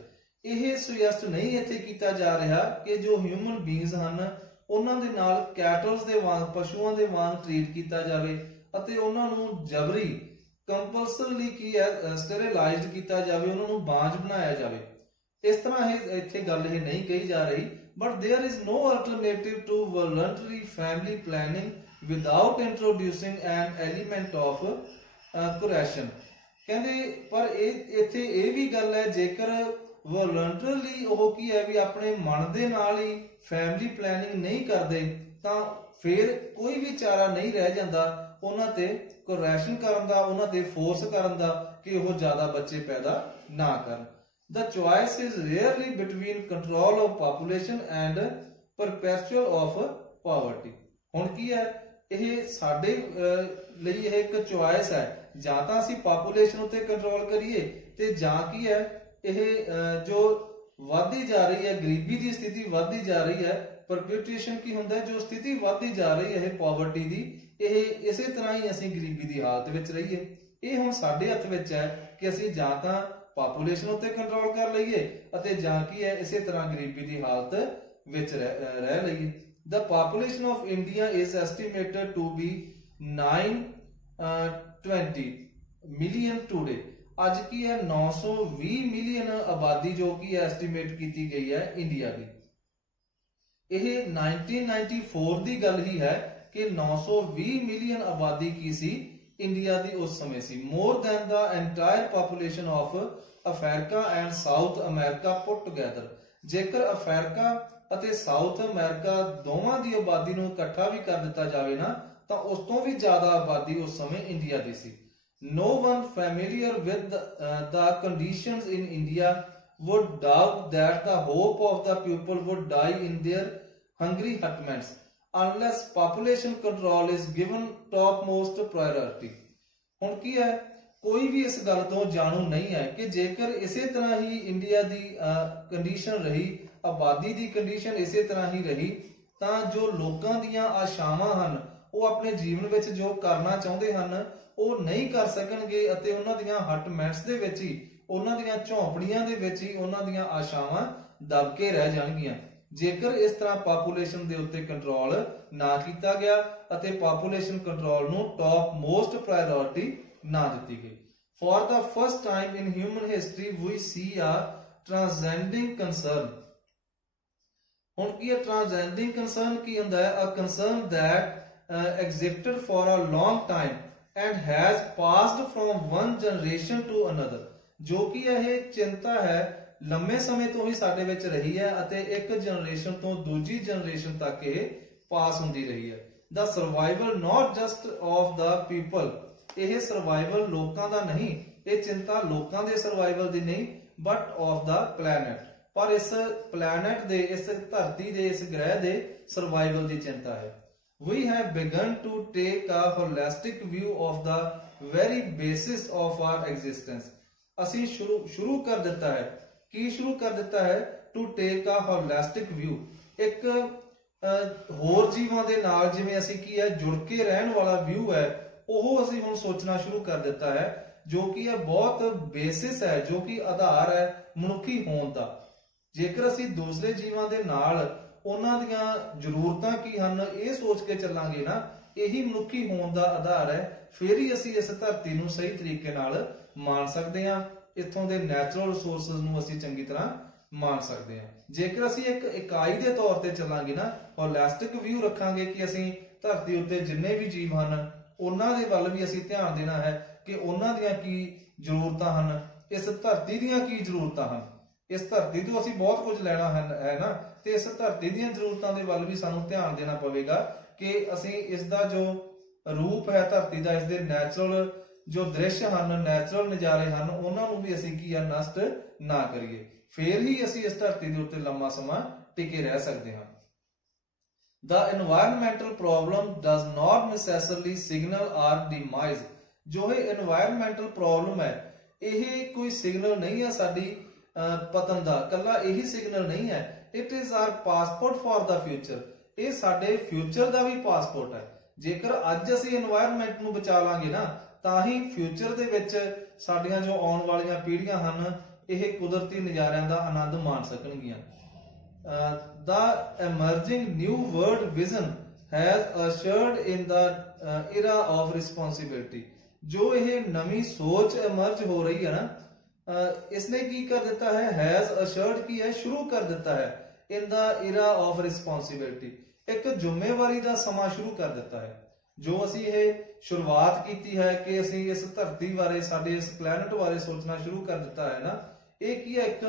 ਇਹ ਸੁਜੈਸਟ ਨਹੀਂ ਇੱਥੇ ਕੀਤਾ ਜਾ ਰਿਹਾ ਕਿ ਜੋ ਹਿਊਮਨ ਬੀਇੰਗਸ ਹਨ ਉਹਨਾਂ ਦੇ ਨਾਲ ਕੈਟਲਸ ਦੇ ਵਾਂਗ, ਪਸ਼ੂਆਂ ਦੇ ਵਾਂਗ ਟ੍ਰੀਟ ਕੀਤਾ ਜਾਵੇ ਅਤੇ ਉਹਨਾਂ ਨੂੰ ਜਬਰੀ ਕੰਪਲਸਰਲੀ ਕੀ ਹੈ ਸਟੇਰਿਲਾਈਜ਼ਡ ਕੀਤਾ ਜਾਵੇ, ਉਹਨਾਂ ਨੂੰ ਬਾਂਝ ਬਣਾਇਆ ਜਾਵੇ। ਇਸ ਤਰ੍ਹਾਂ ਇਹ ਇੱਥੇ ਗੱਲ ਇਹ ਨਹੀਂ ਕਹੀ ਜਾ ਰਹੀ, but there is no alternative to voluntary family planning without introducing an element of coercion. ਕਹਿੰਦੇ ਪਰ ਇਹ ਇੱਥੇ ਇਹ ਵੀ ਗੱਲ ਹੈ, ਜੇਕਰ ਵੋਲੰਟਰਲੀ ਉਹ ਕੀ ਹੈ ਵੀ ਆਪਣੇ ਮਨ ਦੇ ਨਾਲ ਹੀ ਫੈਮਿਲੀ ਪਲੈਨਿੰਗ ਨਹੀਂ ਕਰਦੇ ਤਾਂ ਫਿਰ ਕੋਈ ਵੀ ਚਾਰਾ ਨਹੀਂ ਰਹਿ ਜਾਂਦਾ ਉਹਨਾਂ ਤੇ ਕੁਰੈਸ਼ਨ ਕਰਨ ਦਾ, ਉਹਨਾਂ ਤੇ ਫੋਰਸ ਕਰਨ ਦਾ ਕਿ ਉਹ ਜ਼ਿਆਦਾ ਬੱਚੇ ਪੈਦਾ ਨਾ ਕਰਨ। The choice is rarely between control of population and perpetual of poverty। ਹੁਣ ਕੀ ਹੈ ਇਹ ਸਾਡੇ ਲਈ ਇਹ ਇੱਕ ਚੁਆਇਸ ਹੈ, ਜਾਂ ਤਾਂ ਅਸੀਂ ਪਾਪੂਲੇਸ਼ਨ ਉੱਤੇ ਕੰਟਰੋਲ ਕਰੀਏ ਤੇ ਜਾਂ ਕੀ ਹੈ ਇਹ ਜੋ ਵਧਦੀ ਜਾ ਰਹੀ ਹੈ ਗਰੀਬੀ ਦੀ ਸਥਿਤੀ ਵਧਦੀ ਜਾ ਰਹੀ ਹੈ। ਪਰਪੀਟੂਏਸ਼ਨ ਕੀ ਹੁੰਦਾ, ਜੋ ਸਥਿਤੀ ਵਧਦੀ ਜਾ ਰਹੀ ਹੈ ਇਹ ਪਾਵਰਟੀ ਦੀ, ਇਹ ਇਸੇ ਤਰ੍ਹਾਂ ਹੀ ਅਸੀਂ ਗਰੀਬੀ ਦੀ ਹਾਲਤ ਵਿੱਚ ਰਹੀਏ। ਇਹ ਹੁਣ ਸਾਡੇ ਹੱਥ ਵਿੱਚ ਹੈ ਕਿ ਅਸੀਂ ਜਾਂ ਤਾਂ ਪਾਪੂਲੇਸ਼ਨ ਉੱਤੇ ਕੰਟਰੋਲ ਕਰ ਲਈਏ ਅਤੇ ਜਾਂ ਕੀ ਹੈ ਇਸੇ ਤਰ੍ਹਾਂ ਗਰੀਬੀ ਦੀ ਹਾਲਤ ਵਿੱਚ ਰਹਿ ਲਈਏ। The population of India is estimated to be 920 million today। ਅੱਜ ਕੀ ਹੈ 920 ਮਿਲੀਅਨ ਆਬਾਦੀ ਜੋ ਕਿ ਐਸਟੀਮੇਟ ਕੀਤੀ ਗਈ ਹੈ ਇੰਡੀਆ ਦੀ। ਇਹ 1994 ਦੀ ਗੱਲ ਹੀ ਹੈ ਕਿ 920 ਮਿਲੀਅਨ ਆਬਾਦੀ ਕੀ ਸੀ ਇੰਡੀਆ ਦੀ ਉਸ ਸਮੇਂ ਸੀ, more than the entire population of Africa and South America put together. ਜੇਕਰ ਅਫਰੀਕਾ ਅਤੇ ਸਾਊਥ ਅਮਰੀਕਾ ਦੋਵਾਂ ਦੀ ਆਬਾਦੀ ਨੂੰ ਇਕੱਠਾ ਵੀ ਕਰ ਦਿੱਤਾ ਜਾਵੇ ਨਾ ਤਾਂ ਉਸ ਤੋਂ ਵੀ ਜ਼ਿਆਦਾ ਆਬਾਦੀ ਉਸ ਸਮੇਂ India the C. No one familiar with the conditions in India would doubt that the hope of the people would die in their hungry hutments unless population control is given topmost priority। ਹੁਣ ਕੀ ਹੈ ਕੋਈ ਵੀ ਇਸ ਗੱਲ ਤੋਂ ਜਾਣੂ ਨਹੀਂ ਹੈ ਕਿ ਜੇਕਰ ਇਸੇ ਤਰ੍ਹਾਂ ਹੀ ਇੰਡੀਆ ਦੀ ਕੰਡੀਸ਼ਨ ਰਹੀ, ਆਬਾਦੀ ਦੀ ਕੰਡੀਸ਼ਨ ਇਸੇ ਤਰ੍ਹਾਂ ਹੀ ਰਹੀ, ਤਾਂ ਜੋ ਲੋਕਾਂ ਦੀਆਂ ਆਸ਼ਾਵਾਂ ਹਨ ਉਹ ਆਪਣੇ ਜੀਵਨ ਵਿੱਚ ਜੋ ਕਰਨਾ ਚਾਹੁੰਦੇ ਹਨ ਉਹ ਨਹੀਂ ਕਰ ਸਕਣਗੇ ਅਤੇ ਉਹਨਾਂ ਦੀਆਂ ਹਟਮੈਂਟਸ ਦੇ ਵਿੱਚ ਹੀ, ਉਹਨਾਂ ਦੀਆਂ ਝੌਂਪੜੀਆਂ ਦੇ ਵਿੱਚ ਹੀ ਉਹਨਾਂ ਦੀਆਂ ਆਸ਼ਾਵਾਂ ਦਬ ਕੇ ਰਹਿ ਜਾਣਗੀਆਂ। ਜੇਕਰ ਇਸ ਤਰ੍ਹਾਂ ਪਾਪੂਲੇਸ਼ਨ ਦੇ ਉੱਤੇ ਕੰਟਰੋਲ ਨਾ ਕੀਤਾ ਗਿਆ ਅਤੇ ਪਾਪੂਲੇਸ਼ਨ ਕੰਟਰੋਲ ਨੂੰ ਟੌਪ ਮੋਸਟ ਪ੍ਰਾਇੋਰਿਟੀ ਨਾ ਦਿੱਤੀ ਗਈ। For the first time in human history we see a transcending concern। ਹੁਣ ਕੀ ਹੈ transcending concern ਕੀ ਹੁੰਦਾ ਹੈ? A concern that existed for a long time and has passed from one generation to another। ਜੋ ਕਿ ਇਹ ਚਿੰਤਾ ਹੈ ਲੰਮੇ ਸਮੇਂ ਤੋਂ ਹੀ ਸਾਡੇ ਵਿੱਚ ਰਹੀ ਹੈ ਅਤੇ ਇੱਕ ਜਨਰੇਸ਼ਨ ਤੋਂ ਦੂਜੀ ਜਨਰੇਸ਼ਨ ਤੱਕ ਇਹ ਪਾਸ ਹੁੰਦੀ ਰਹੀ ਹੈ। The survival not just of the people। ਇਹ ਸਰਵਾਈਵਲ ਲੋਕਾਂ ਦਾ ਨਹੀਂ, ਇਹ ਚਿੰਤਾ ਲੋਕਾਂ ਦੇ ਸਰਵਾਈਵਲ ਦੀ ਨਹੀਂ ਬਟ ਆਫ ਦਾ ਪਲੈਨਟ, ਪਰ ਇਸ ਪਲੈਨਟ ਦੇ, ਇਸ ਧਰਤੀ ਦੇ, ਇਸ ਗ੍ਰਹਿ ਦੇ ਸਰਵਾਈਵਲ ਦੀ ਚਿੰਤਾ ਹੈ। We have begun to take a holistic view of the very basis of our existence। ਅਸੀਂ ਸ਼ੁਰੂ ਕਰ ਦਿੱਤਾ ਹੈ, ਕੀ ਸ਼ੁਰੂ ਕਰ ਦਿੱਤਾ ਹੈ? To take a holistic view। ਇੱਕ ਹੋਰ ਜੀਵਾਂ ਦੇ ਨਾਲ ਜਿਵੇਂ ਅਸੀਂ ਕੀ ਹੈ ਜੁੜ ਕੇ ਰਹਿਣ ਵਾਲਾ ਵਿਊ ਹੈ ਉਹ ਅਸੀਂ ਹੁਣ ਸੋਚਣਾ ਸ਼ੁਰੂ ਕਰ ਦਿੱਤਾ ਹੈ, ਜੋ ਕਿ ਹੈ ਬਹੁਤ ਬੇਸਿਸ ਹੈ, ਜੋ ਕਿ ਆਧਾਰ ਹੈ ਮਨੁੱਖੀ ਹੋਣ ਦਾ। ਜੇਕਰ ਅਸੀਂ ਦੂਸਰੇ ਜੀਵਾਂ ਦੇ ਨਾਲ ਉਹਨਾਂ ਦੀਆਂ ਜ਼ਰੂਰਤਾਂ ਕੀ ਹਨ ਇਹ ਸੋਚ ਕੇ ਚੱਲਾਂਗੇ ਨਾ, ਇਹੀ ਮਨੁੱਖੀ ਹੋਣ ਦਾ ਆਧਾਰ ਹੈ, ਫਿਰ ਹੀ ਅਸੀਂ ਇਸ ਧਰਤੀ ਨੂੰ ਸਹੀ ਤਰੀਕੇ ਨਾਲ ਮਾਣ ਸਕਦੇ ਹਾਂ, ਇੱਥੋਂ ਦੇ ਨੈਚੁਰਲ ਰਿਸੋਰਸਸ ਨੂੰ ਅਸੀਂ ਚੰਗੀ ਤਰ੍ਹਾਂ ਮਾਣ ਸਕਦੇ ਹਾਂ। ਜੇਕਰ ਅਸੀਂ ਇੱਕ ਇਕਾਈ ਦੇ ਤੌਰ ਤੇ ਚੱਲਾਂਗੇ ਨਾ, ਹੋਲਿਸਟਿਕ ਵਿਊ ਰੱਖਾਂਗੇ ਕਿ ਅਸੀਂ ਧਰਤੀ ਉੱਤੇ ਜਿੰਨੇ ਵੀ ਜੀਵ ਹਨ ਉਹਨਾਂ ਦੇ ਵੱਲ ਵੀ ਅਸੀਂ ਧਿਆਨ ਦੇਣਾ ਹੈ ਕਿ ਉਹਨਾਂ ਦੀਆਂ ਕੀ ਜ਼ਰੂਰਤਾਂ ਹਨ, ਇਸ ਧਰਤੀ ਦੀਆਂ ਕੀ ਜ਼ਰੂਰਤਾਂ ਹਨ। ਇਸ ਧਰਤੀ ਤੋਂ ਅਸੀਂ ਬਹੁਤ ਕੁਝ ਲੈਣਾ ਹੈ ਨਾ, ਤੇ ਇਸ ਧਰਤੀ ਦੀਆਂ ਜ਼ਰੂਰਤਾਂ ਦੇ ਵੱਲ ਵੀ ਸਾਨੂੰ ਧਿਆਨ ਦੇਣਾ ਪਵੇਗਾ ਕਿ ਅਸੀਂ ਇਸ ਦਾ ਜੋ ਰੂਪ ਹੈ ਧਰਤੀ ਦਾ, ਇਸ ਦੇ ਨੈਚੁਰਲ ਜੋ ਦ੍ਰਿਸ਼ ਹਨ, ਨੈਚੁਰਲ ਨਜ਼ਾਰੇ ਹਨ, ਉਹਨਾਂ ਨੂੰ ਵੀ ਅਸੀਂ ਕੀ ਆ ਨਸ਼ਟ ਨਾ ਕਰੀਏ। ਫੇਰ ਹੀ ਅਸੀਂ ਇਸ ਧਰਤੀ ਦੇ ਉੱਤੇ ਲੰਮਾ ਸਮਾਂ ਟਿਕੇ ਰਹਿ ਸਕਦੇ ਹਾਂ। The environmental problem does not necessarily signal our demise. जो है environmental problem है, ਇਹ कोई signal नहीं है साडी पतन दा, कल्ला यही signal नहीं है. It is our passport for the future. ਇਹ ਸਾਡੇ future ਦਾ ਵੀ passport है. जेकर ਅੱਜ ਅਸੀਂ environment ਨੂੰ ਬਚਾ ਲਾਂਗੇ ਨਾ, ਤਾਂ ਹੀ future ਦੇ ਵਿੱਚ ਸਾਡੀਆਂ ਜੋ ਆਉਣ ਵਾਲੀਆਂ ਪੀੜ੍ਹੀਆਂ ਹਨ, ਇਹ ਕੁਦਰਤੀ ਨਜ਼ਾਰਿਆਂ ਦਾ ਆਨੰਦ ਮਾਣ ਸਕਣਗੀਆਂ. The emerging new world vision has ushered in the era of responsibility. जो यह नवी सोच emerge हो रही है ना, इसने की कर देता है, has ushered की है, शुरू कर देता है in the era of responsibility. एक ਜ਼ਿੰਮੇਵਾਰੀ ਦਾ ਸਮਾਂ ਸ਼ੁਰੂ ਕਰ ਦਿੱਤਾ ਹੈ. ਜੋ ਅਸੀਂ ਇਹ ਸ਼ੁਰੂਆਤ ਕੀਤੀ ਹੈ ਕਿ ਅਸੀਂ ਇਸ ਧਰਤੀ ਬਾਰੇ, ਸਾਡੇ ਇਸ ਪਲੈਨਟ ਬਾਰੇ ਸੋਚਣਾ ਸ਼ੁਰੂ ਕਰ ਦਿੱਤਾ ਹੈ ਨਾ, ਇਹ ਕੀ ਹੈ, ਇੱਕ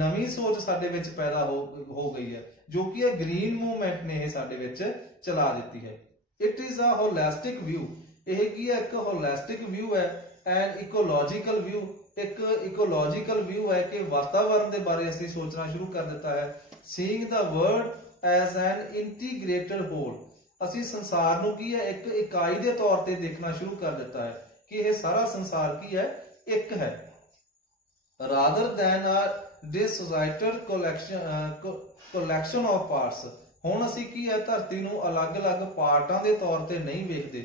ਨਵੀਂ ਸੋਚ ਸਾਡੇ ਵਿੱਚ ਪੈਦਾ ਹੋ ਗਈ ਹੈ, ਜੋ ਕਿ ਇਹ ਗ੍ਰੀਨ ਮੂਵਮੈਂਟ ਨੇ ਇਹ ਸਾਡੇ ਵਿੱਚ ਚਲਾ ਦਿੱਤੀ ਹੈ. It is a holistic view. ਇਹ ਕੀ ਹੈ, ਇੱਕ ਹੋਲਿਸਟਿਕ ਵਿਊ ਹੈ. ਐਂਡ ਇਕੋਲੋਜੀਕਲ ਵਿਊ, ਇੱਕ ਇਕੋਲੋਜੀਕਲ ਵਿਊ ਹੈ ਕਿ ਵਾਤਾਵਰਣ ਦੇ ਬਾਰੇ ਅਸੀਂ ਸੋਚਣਾ ਸ਼ੁਰੂ ਕਰ ਦਿੱਤਾ ਹੈ. Seeing the world as an integrated whole. ਅਸੀਂ ਸੰਸਾਰ ਨੂੰ ਕੀ ਹੈ, ਇੱਕ ਇਕਾਈ ਦੇ ਤੌਰ ਤੇ ਦੇਖਣਾ ਸ਼ੁਰੂ ਕਰ ਦਿੱਤਾ ਹੈ ਕਿ ਇਹ ਸਾਰਾ ਸੰਸਾਰ ਕੀ ਹੈ, ਇੱਕ ਹੈ. rather than a dissociated collection of parts. ਹੁਣ ਅਸੀਂ ਕੀ ਹੈ, ਧਰਤੀ ਨੂੰ ਅਲੱਗ-ਅਲੱਗ ਪਾਰਟਾਂ ਦੇ ਤੌਰ ਤੇ ਨਹੀਂ ਵੇਖਦੇ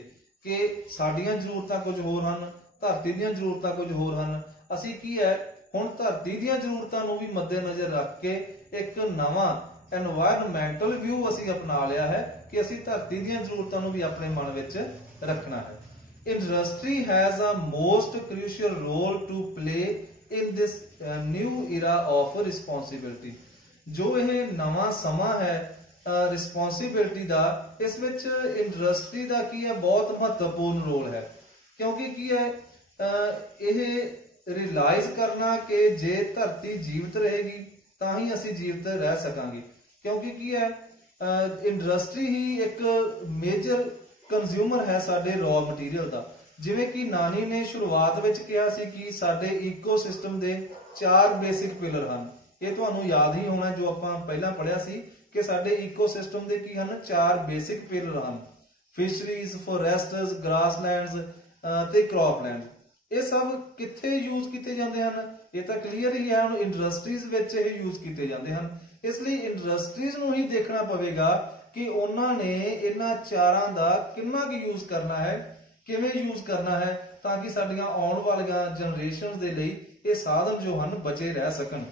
ਕਿ ਸਾਡੀਆਂ ਜ਼ਰੂਰਤਾਂ ਕੁਝ ਹੋਰ ਹਨ, ਧਰਤੀ ਦੀਆਂ ਜ਼ਰੂਰਤਾਂ ਕੁਝ ਹੋਰ ਹਨ. ਅਸੀਂ ਕੀ ਹੈ, ਹੁਣ ਧਰਤੀ ਦੀਆਂ ਜ਼ਰੂਰਤਾਂ ਨੂੰ ਵੀ ਮੱਦੇਨਜ਼ਰ ਰੱਖ ਕੇ ਇੱਕ ਨਵਾਂ एनवायरमेंटल व्यू ਅਸੀਂ ਅਪਣਾ ਲਿਆ ਹੈ ਕਿ ਅਸੀਂ ਧਰਤੀ ਦੀਆਂ ਜ਼ਰੂਰਤਾਂ ਨੂੰ ਵੀ ਆਪਣੇ ਮਨ ਵਿੱਚ ਰੱਖਣਾ ਹੈ. Industry has a most crucial role to play in this new era of responsibility. ਜੋ ਇਹ ਨਵਾਂ ਸਮਾਂ ਹੈ ਰਿਸਪੌਂਸਿਬਿਲਟੀ ਦਾ, ਇਸ ਵਿੱਚ ਇੰਡਸਟਰੀ ਦਾ ਕੀ ਹੈ, ਬਹੁਤ ਮਹੱਤਵਪੂਰਨ ਰੋਲ ਹੈ. ਕਿਉਂਕਿ ਕੀ ਹੈ, ਇਹ ਰਿਅਲਾਈਜ਼ ਕਰਨਾ ਕਿ ਜੇ ਧਰਤੀ ਜੀਵਤ ਰਹੇਗੀ ਤਾਂ ਹੀ ਅਸੀਂ ਜੀਵਤ ਰਹਿ ਸਕਾਂਗੇ. ਕਿਉਂਕਿ ਕੀ ਹੈ, ਇੰਡਸਟਰੀ ਹੀ ਇੱਕ ਮੇਜਰ ਕੰਜ਼ਿਊਮਰ ਹੈ ਸਾਡੇ ਰॉ ਮਟੀਰੀਅਲ ਦਾ. ਜਿਵੇਂ ਕਿ ਨਾਨੀ ਨੇ ਸ਼ੁਰੂਆਤ ਵਿੱਚ ਕਿਹਾ ਸੀ ਕਿ ਸਾਡੇ ਇਕੋਸਿਸਟਮ ਦੇ 4 ਬੇਸਿਕ ਪਿਲਰ ਹਨ. ਇਹ ਤੁਹਾਨੂੰ ਯਾਦ ਹੀ ਹੋਣਾ ਜੋ ਆਪਾਂ ਪਹਿਲਾਂ ਪੜ੍ਹਿਆ ਸੀ ਕਿ ਸਾਡੇ ਇਕੋਸਿਸਟਮ ਦੇ ਕੀ ਹਨ, 4 ਬੇਸਿਕ ਪਿਲਰ ਹਨ. ਫਿਸ਼ਰੀਜ਼, ਫੋਰੈਸਟਸ, ਗ੍ਰਾਸਲੈਂਡਸ ਤੇ ਕ੍ਰੌਪਲੈਂਡ. ਇਹ ਸਭ ਕਿੱਥੇ ਯੂਜ਼ ਕੀਤੇ ਜਾਂਦੇ ਹਨ, ਇਹ ਤਾਂ ਕਲੀਅਰ ਹੀ ਹੈ. ਹੁਣ ਇੰਡਸਟਰੀਜ਼ ਵਿੱਚ ਇਹ ਯੂਜ਼ ਕੀਤੇ ਜਾਂਦੇ ਹਨ. ਇਸ ਲਈ ਇੰਡਸਟਰੀਜ਼ ਨੂੰ ਹੀ ਦੇਖਣਾ ਪਵੇਗਾ ਕਿ ਉਹਨਾਂ ਨੇ ਇਹਨਾਂ ਚਾਰਾਂ ਦਾ ਕਿੰਨਾ ਕੁ ਯੂਜ਼ ਕਰਨਾ ਹੈ, ਕਿਵੇਂ ਯੂਜ਼ ਕਰਨਾ ਹੈ, ਤਾਂ ਕਿ ਸਾਡੀਆਂ ਆਉਣ ਵਾਲੀਆਂ ਜਨਰੇਸ਼ਨਸ ਦੇ ਲਈ ਇਹ ਸਾਧਨ ਜੋ ਹਨ ਬਚੇ ਰਹਿ ਸਕਣ.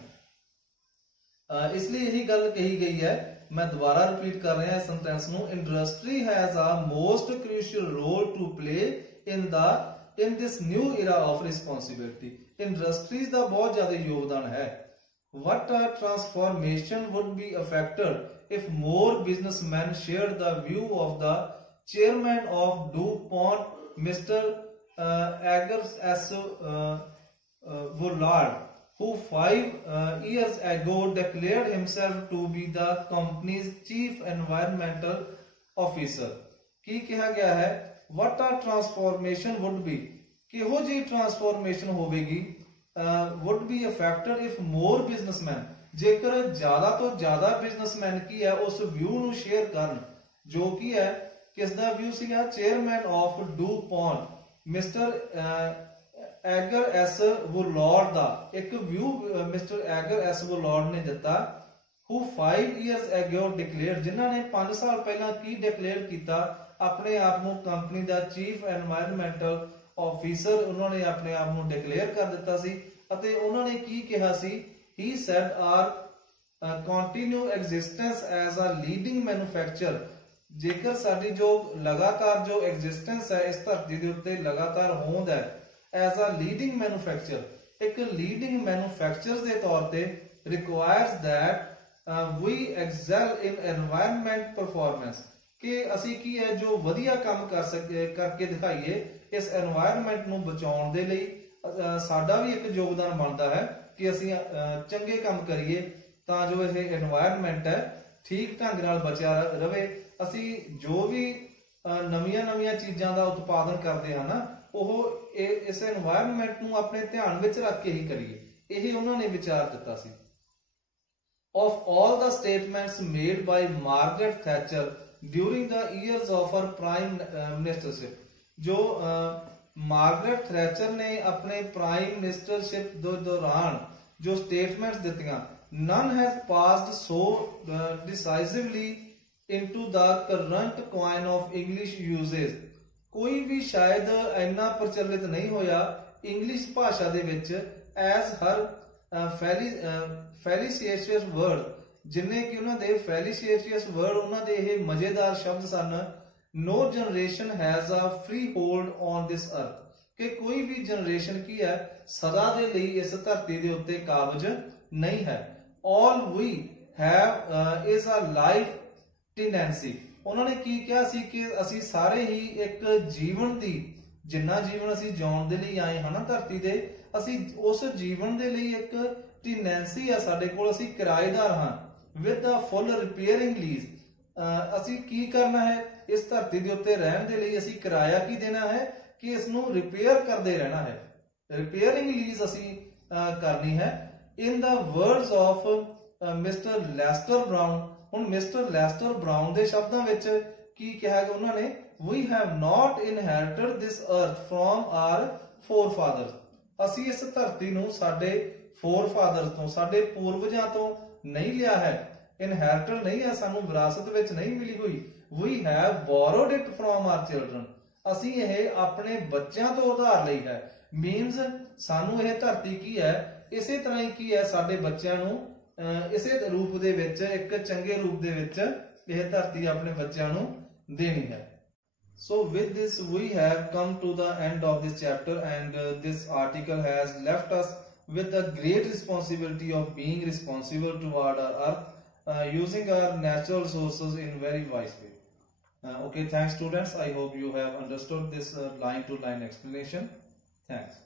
ਇਸ ਲਈ ਇਹੀ ਗੱਲ ਕਹੀ ਗਈ ਹੈ, ਮੈਂ ਦੁਬਾਰਾ ਰਿਪੀਟ ਕਰ ਰਿਹਾ ਇਸ ਸੈਂਟੈਂਸ ਨੂੰ. Industry has a most crucial role to play in this new era of responsibility. Industries ਦਾ ਬਹੁਤ ਜ਼ਿਆਦਾ ਯੋਗਦਾਨ ਹੈ. What a transformation would be affected if more businessmen shared the view of the chairman of DuPont, Mr. Edgar S. Woolard, who 5 years ago declared himself to be the company's chief environmental officer. ਕੀ ਕਿਹਾ ਗਿਆ ਹੈ, what a transformation would be, ਕਿਹੋ ਜਿਹੀ ਟਰਾਂਸਫੋਰਮੇਸ਼ਨ ਹੋਵੇਗੀ, would be affected if more businessmen, ਜੇਕਰ ਜ਼ਿਆਦਾ ਤੋਂ ਜ਼ਿਆਦਾ ਬਿਜ਼ਨਸਮੈਨ ਕੀ ਹੈ ਉਸ ਵਿਊ ਨੂੰ ਸ਼ੇਅਰ ਕਰਨ. ਜੋ ਕੀ ਹੈ, ਕਿਸ ਦਾ ਵਿਊ ਸੀਗਾ, ਚੇਅਰਮੈਨ ਆਫ ਡੂਪੌਂਟ ਮਿਸਟਰ ਐਗਰ ਐਸ ਵੁਲਾਰਡ ਦਾ ਇੱਕ ਵਿਊ ਮਿਸਟਰ ਐਗਰ ਐਸ ਵੁਲਾਰਡ ਨੇ ਦਿੱਤਾ. who 5 years ago declared, ਜਿਨ੍ਹਾਂ ਨੇ 5 ਸਾਲ ਪਹਿਲਾਂ ਕੀ ਡਿਕਲੇਅਰ ਕੀਤਾ, ਆਪਣੇ ਆਪ ਨੂੰ ਕੰਪਨੀ ਦਾ ਚੀਫ ਐਨਵਾਇਰਨਮੈਂਟਲ ਆਫੀਸਰ ਉਹਨਾਂ ਨੇ ਆਪਣੇ ਆਪ ਨੂੰ ਡਿਕਲੇਅਰ ਕਰ ਦਿੱਤਾ ਸੀ. ਅਤੇ ਉਹਨਾਂ ਨੇ ਕੀ ਕਿਹਾ ਸੀ, he said our continue existence as a leading manufacturer. ਜੇਕਰ ਸਾਡੀ ਜੋ ਲਗਾਤਾਰ ਜੋ ਐਗਜ਼ਿਸਟੈਂਸ ਹੈ ਇਸ ਧਰਤੀ ਦੇ ਉੱਤੇ ਲਗਾਤਾਰ ਹੋਂਦ ਹੈ, as a leading manufacturer, ਇੱਕ ਲੀਡਿੰਗ ਮੈਨੂਫੈਕਚਰਰ ਦੇ ਤੌਰ ਤੇ requires that we excel in environment performance, ਕਿ ਅਸੀਂ ਕੀ ਹੈ ਜੋ ਵਧੀਆ ਕੰਮ ਕਰਕੇ ਦਿਖਾਈਏ ਇਸ এনवायरमेंट ਨੂੰ ਬਚਾਉਣ ਦੇ ਲਈ. ਸਾਡਾ ਵੀ ਇੱਕ ਯੋਗਦਾਨ ਬਣਦਾ ਹੈ ਕਿ ਅਸੀਂ ਚੰਗੇ ਕੰਮ ਕਰੀਏ ਤਾਂ ਜੋ ਇਹ এনवायरमेंट ਹੈ ਠੀਕ ਢੰਗ ਨਾਲ ਬਚਿਆ ਰਵੇ. ਅਸੀਂ ਜੋ ਵੀ ਨਵੀਆਂ ਚੀਜ਼ਾਂ ਦਾ ਉਤਪਾਦਨ ਕਰਦੇ ਹਾਂ ਨਾ, ਉਹ ਇਸ এনवायरमेंट ਨੂੰ ਆਪਣੇ ਧਿਆਨ ਵਿੱਚ ਰੱਖ ਕੇ ਹੀ ਕਰੀਏ. ਇਹ ਉਹਨਾਂ ਨੇ ਵਿਚਾਰ ਦਿੱਤਾ ਸੀ. Of all the statements made by Margaret Thatcher during the years of her prime ministership. जो मार्गरेट थ्रैचर ने अपने प्राइम मिनिस्टरशिप दौरान जो स्टेटमेंट्स दित्तियां, none has passed so decisively into the current coin of English uses. कोई भी शायद इन्ना प्रचलित नहीं होया इंग्लिश भाषा दे विच as her felicitious word, जिन्ने कि उन्हां दे felicitious word, उन्हां दे ये मजेदार शब्द सन. No generation has a free hold on this earth, कि कोई भी जनरेशन की है सदा दे लई इस धरती दे उत्ते काबज नहीं है. All we have is a life tenancy. उन्होंने की क्या सी कि असी सारे ही एक जीवन दी, जिन्ना जीवन असी जिउण दे लई आए हैं ना धरती दे, असी उस जीवन दे लई एक टेनेंसी है साडे कोल, असी किराएदार हां. With the full repairing lease, असी की करना है इस धरती दे उत्ते रहन दे लई, असी किराया की देना है कि इसनू रिपेयर करते रहना है. रिपेयरिंग लीज असी करनी है. In the words of Mister Lester Brown, हुण मिस्टर लेस्टर ब्राउन दे शब्दां विच की कहा कि उन्होंने we have not inherited this earth from our forefathers. असी इस धरती नू साडे फोरफादर्स तो, साडे पूर्वजां तो नहीं लिया है. इनहेरिटेड नहीं है, सानू विरासत विच नहीं मिली हुई. We have borrowed it from our children, असी यह अपने बच्चों तो उधार लई है. मीनस सानू यह धरती की है, इसे तरह ही की है साडे बच्चों नू इसे रूप दे विच, एक चंगे रूप दे विच यह धरती अपने बच्चों नू देनी है. So with this we have come to the end of this chapter, and this article has left us with the great responsibility of being responsible toward our earth, using our natural resources in very wise way. Okay, thanks students. I hope you have understood this line to line explanation. Thanks.